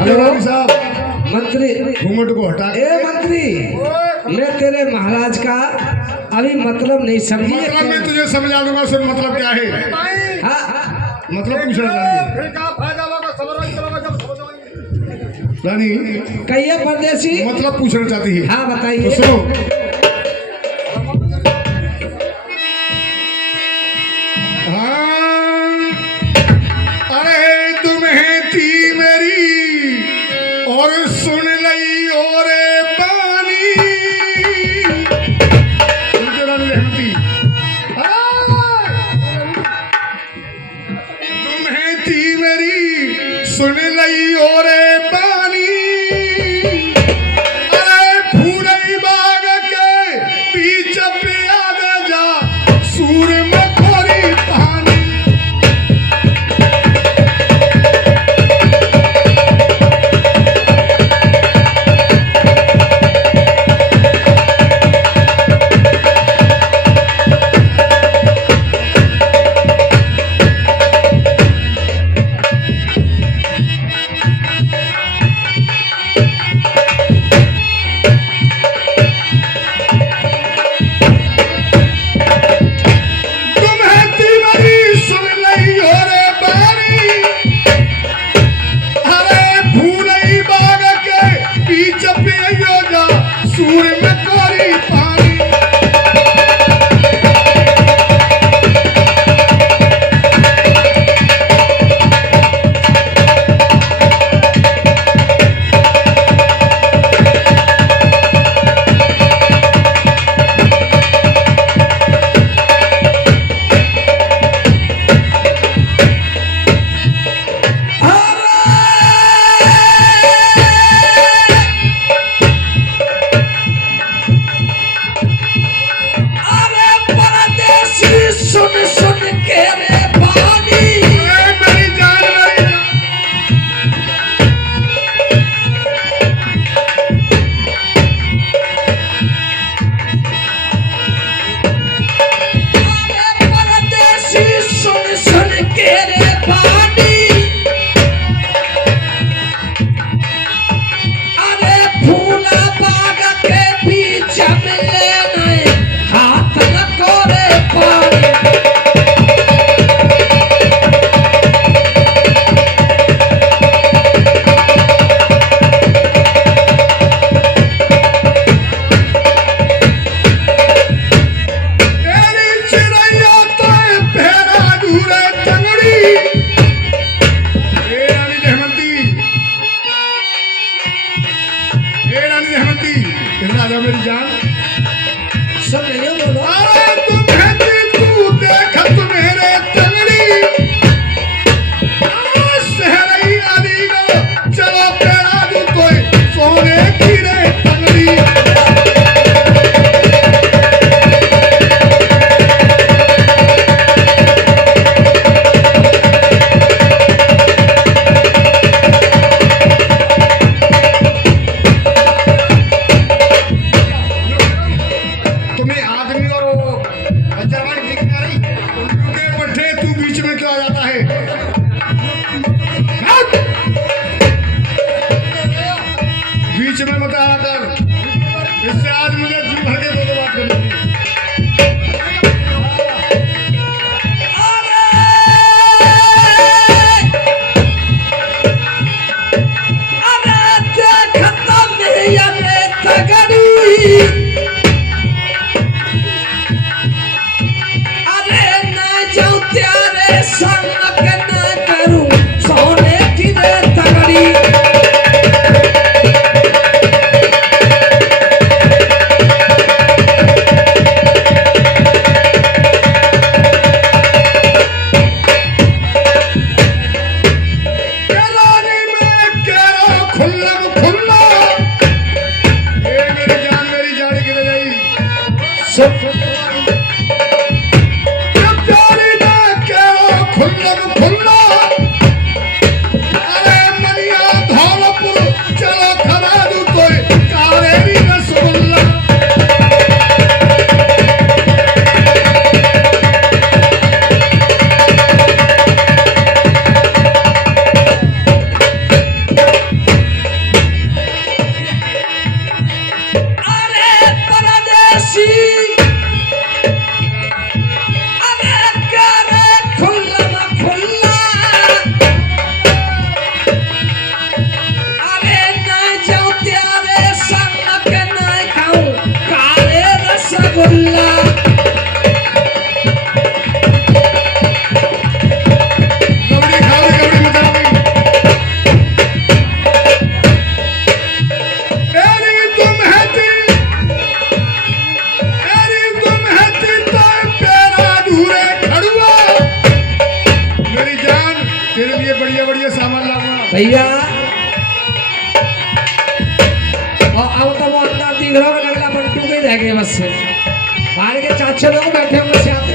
हेलो रानी साहब, मंत्री, घूमट को हटा। ए मंत्री, मैं तेरे महाराज का अभी मतलब नहीं समझी। मतलब मैं तुझे समझा दूंगा। सुन, मतलब क्या है? हाँ, मतलब पूछना चाहिए। फिर क्या फायदा होगा? समझ करोगे जब समझोगे। रानी, कहिए परदेसी। मतलब पूछना चाहती है। हाँ तो बताइए। सुनो। हाँ, अरे तुम्हें थी मेरी और सुन लई और पानी। सुनते रानी रहमती। तुम्हें थी मेरी सुन लई और पानी। अरे फूलई बाग के बीच पिया दे जा, सूर में खोरी पानी। तुम्हें थी मेरी सुन लई और पानी। अरे फूलई बाग के बीच पिया जा, सूर में खोरी पानी। जा मेरी जान। सब नहीं हो बोलो। अरे तुम है तू देखत मेरे तंगड़ी, शहरी अलीगढ़ चलो तेरा दू कोई सोने की रे तंगड़ी। तुम्हें आदमी और जवान दिखने आ रही उनके पट्टे तू बीच में क्यों आ जाता है? हट! बीच में मत आया कर, इससे आज मुझे जी भर के दो बात करनी है। भैया और अब तो वो अंदर दिख रहा है लगला बंटू के रह गए बस से बाहर के चाचे लोग बैठे हुए से आते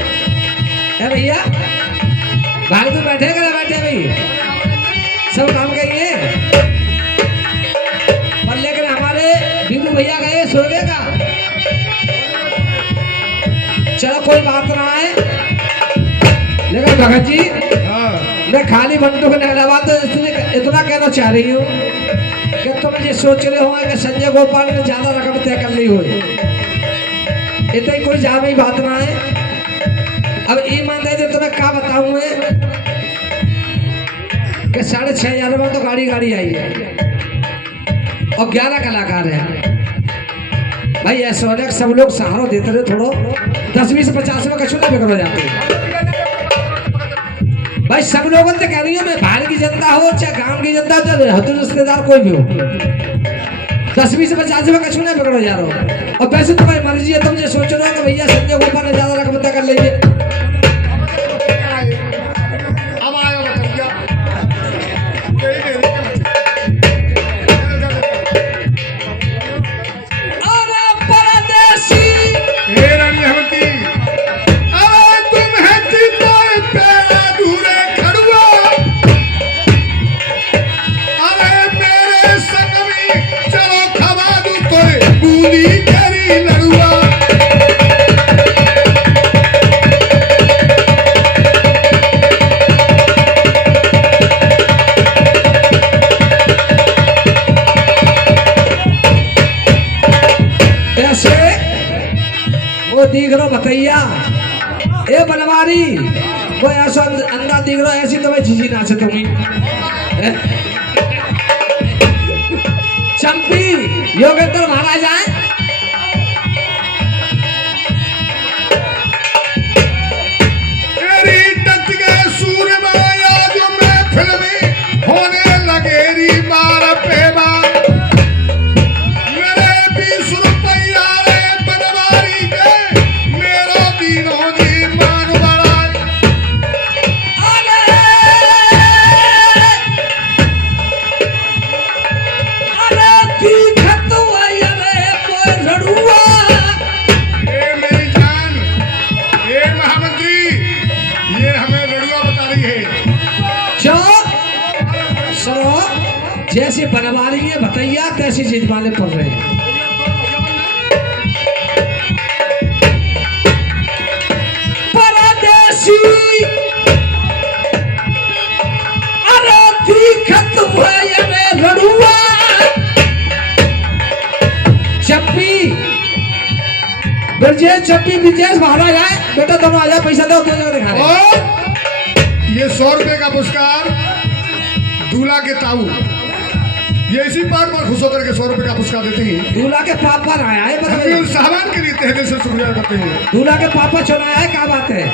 है भैया बाहर तो बैठे कर बैठे भाई सब काम करिए पर लेकिन हमारे बिंदु भैया गए सोने का चलो कोई बात ना है लेकिन भगत जी मैं खाली बंटू को नहीं बात इतना कहना चाह रही हूँ कि तुम ये सोच रहे हो कि संजय गोपाल ने ज्यादा रकम तय कर ली हो इतनी कोई जामी बात ना है। अब ईमानदारी तुम्हें क्या बताऊं मैं कि 6,500 में तो गाड़ी आई है और 11 कलाकार हैं भाई ऐसा वाले सब लोग सहारा देते रहे थोड़ो 10, 20, 50 में कछू नहीं बिगड़ जाते भाई सब लोगों से कह रही हूँ मैं बाहर की जनता हो चाहे गांव की जनता हो चाहे हदुर रिश्तेदार कोई भी हो 10, 20, 50 में कछू नहीं बिगड़ो जा रहा हो और वैसे तुम्हारी मर्जी है तुम जो सोच रहे हो कि भैया संजय गोपाल ने ज्यादा रकम तय कर लीजिए अब आया भैया दिख रहा भतैया ए बनवारी वो ऐसा अंधा दिख रहा ऐसी तो मैं झिझी नाचे तुम्ही चंपी योगेंद्र महाराज आए तेरी टच गए सूर्य माया जो मैं फिल्मी होने लगेरी मार पेवा मेरे 20 रुपया ये बनवा रही है, बताइए कैसी चीज वाले पड़ रहे हैं। परदेसी अरे दिखत हुआ ये में लड़ुआ चप्पी ब्रजेश चप्पी विजेश बाहर आ जाए बेटा, दोनों आ जाए, पैसा दो, दो जगह दिखा रहे हैं। और ये 100 रुपए का पुरस्कार दूल्हा के ताऊ, ये इसी बात पर खुश होकर के 100 रुपए का पुरस्कार देते हैं। दूल्हा के पापा आया है, हम बताइए उन साहबान के लिए तहे दिल से शुक्रिया करते हैं। दूल्हा के पापा चुनाया है, क्या बात है?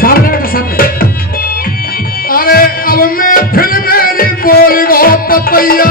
सामने बेटा सामने। अरे अब मैं फिर मेरी बोल गो पपैया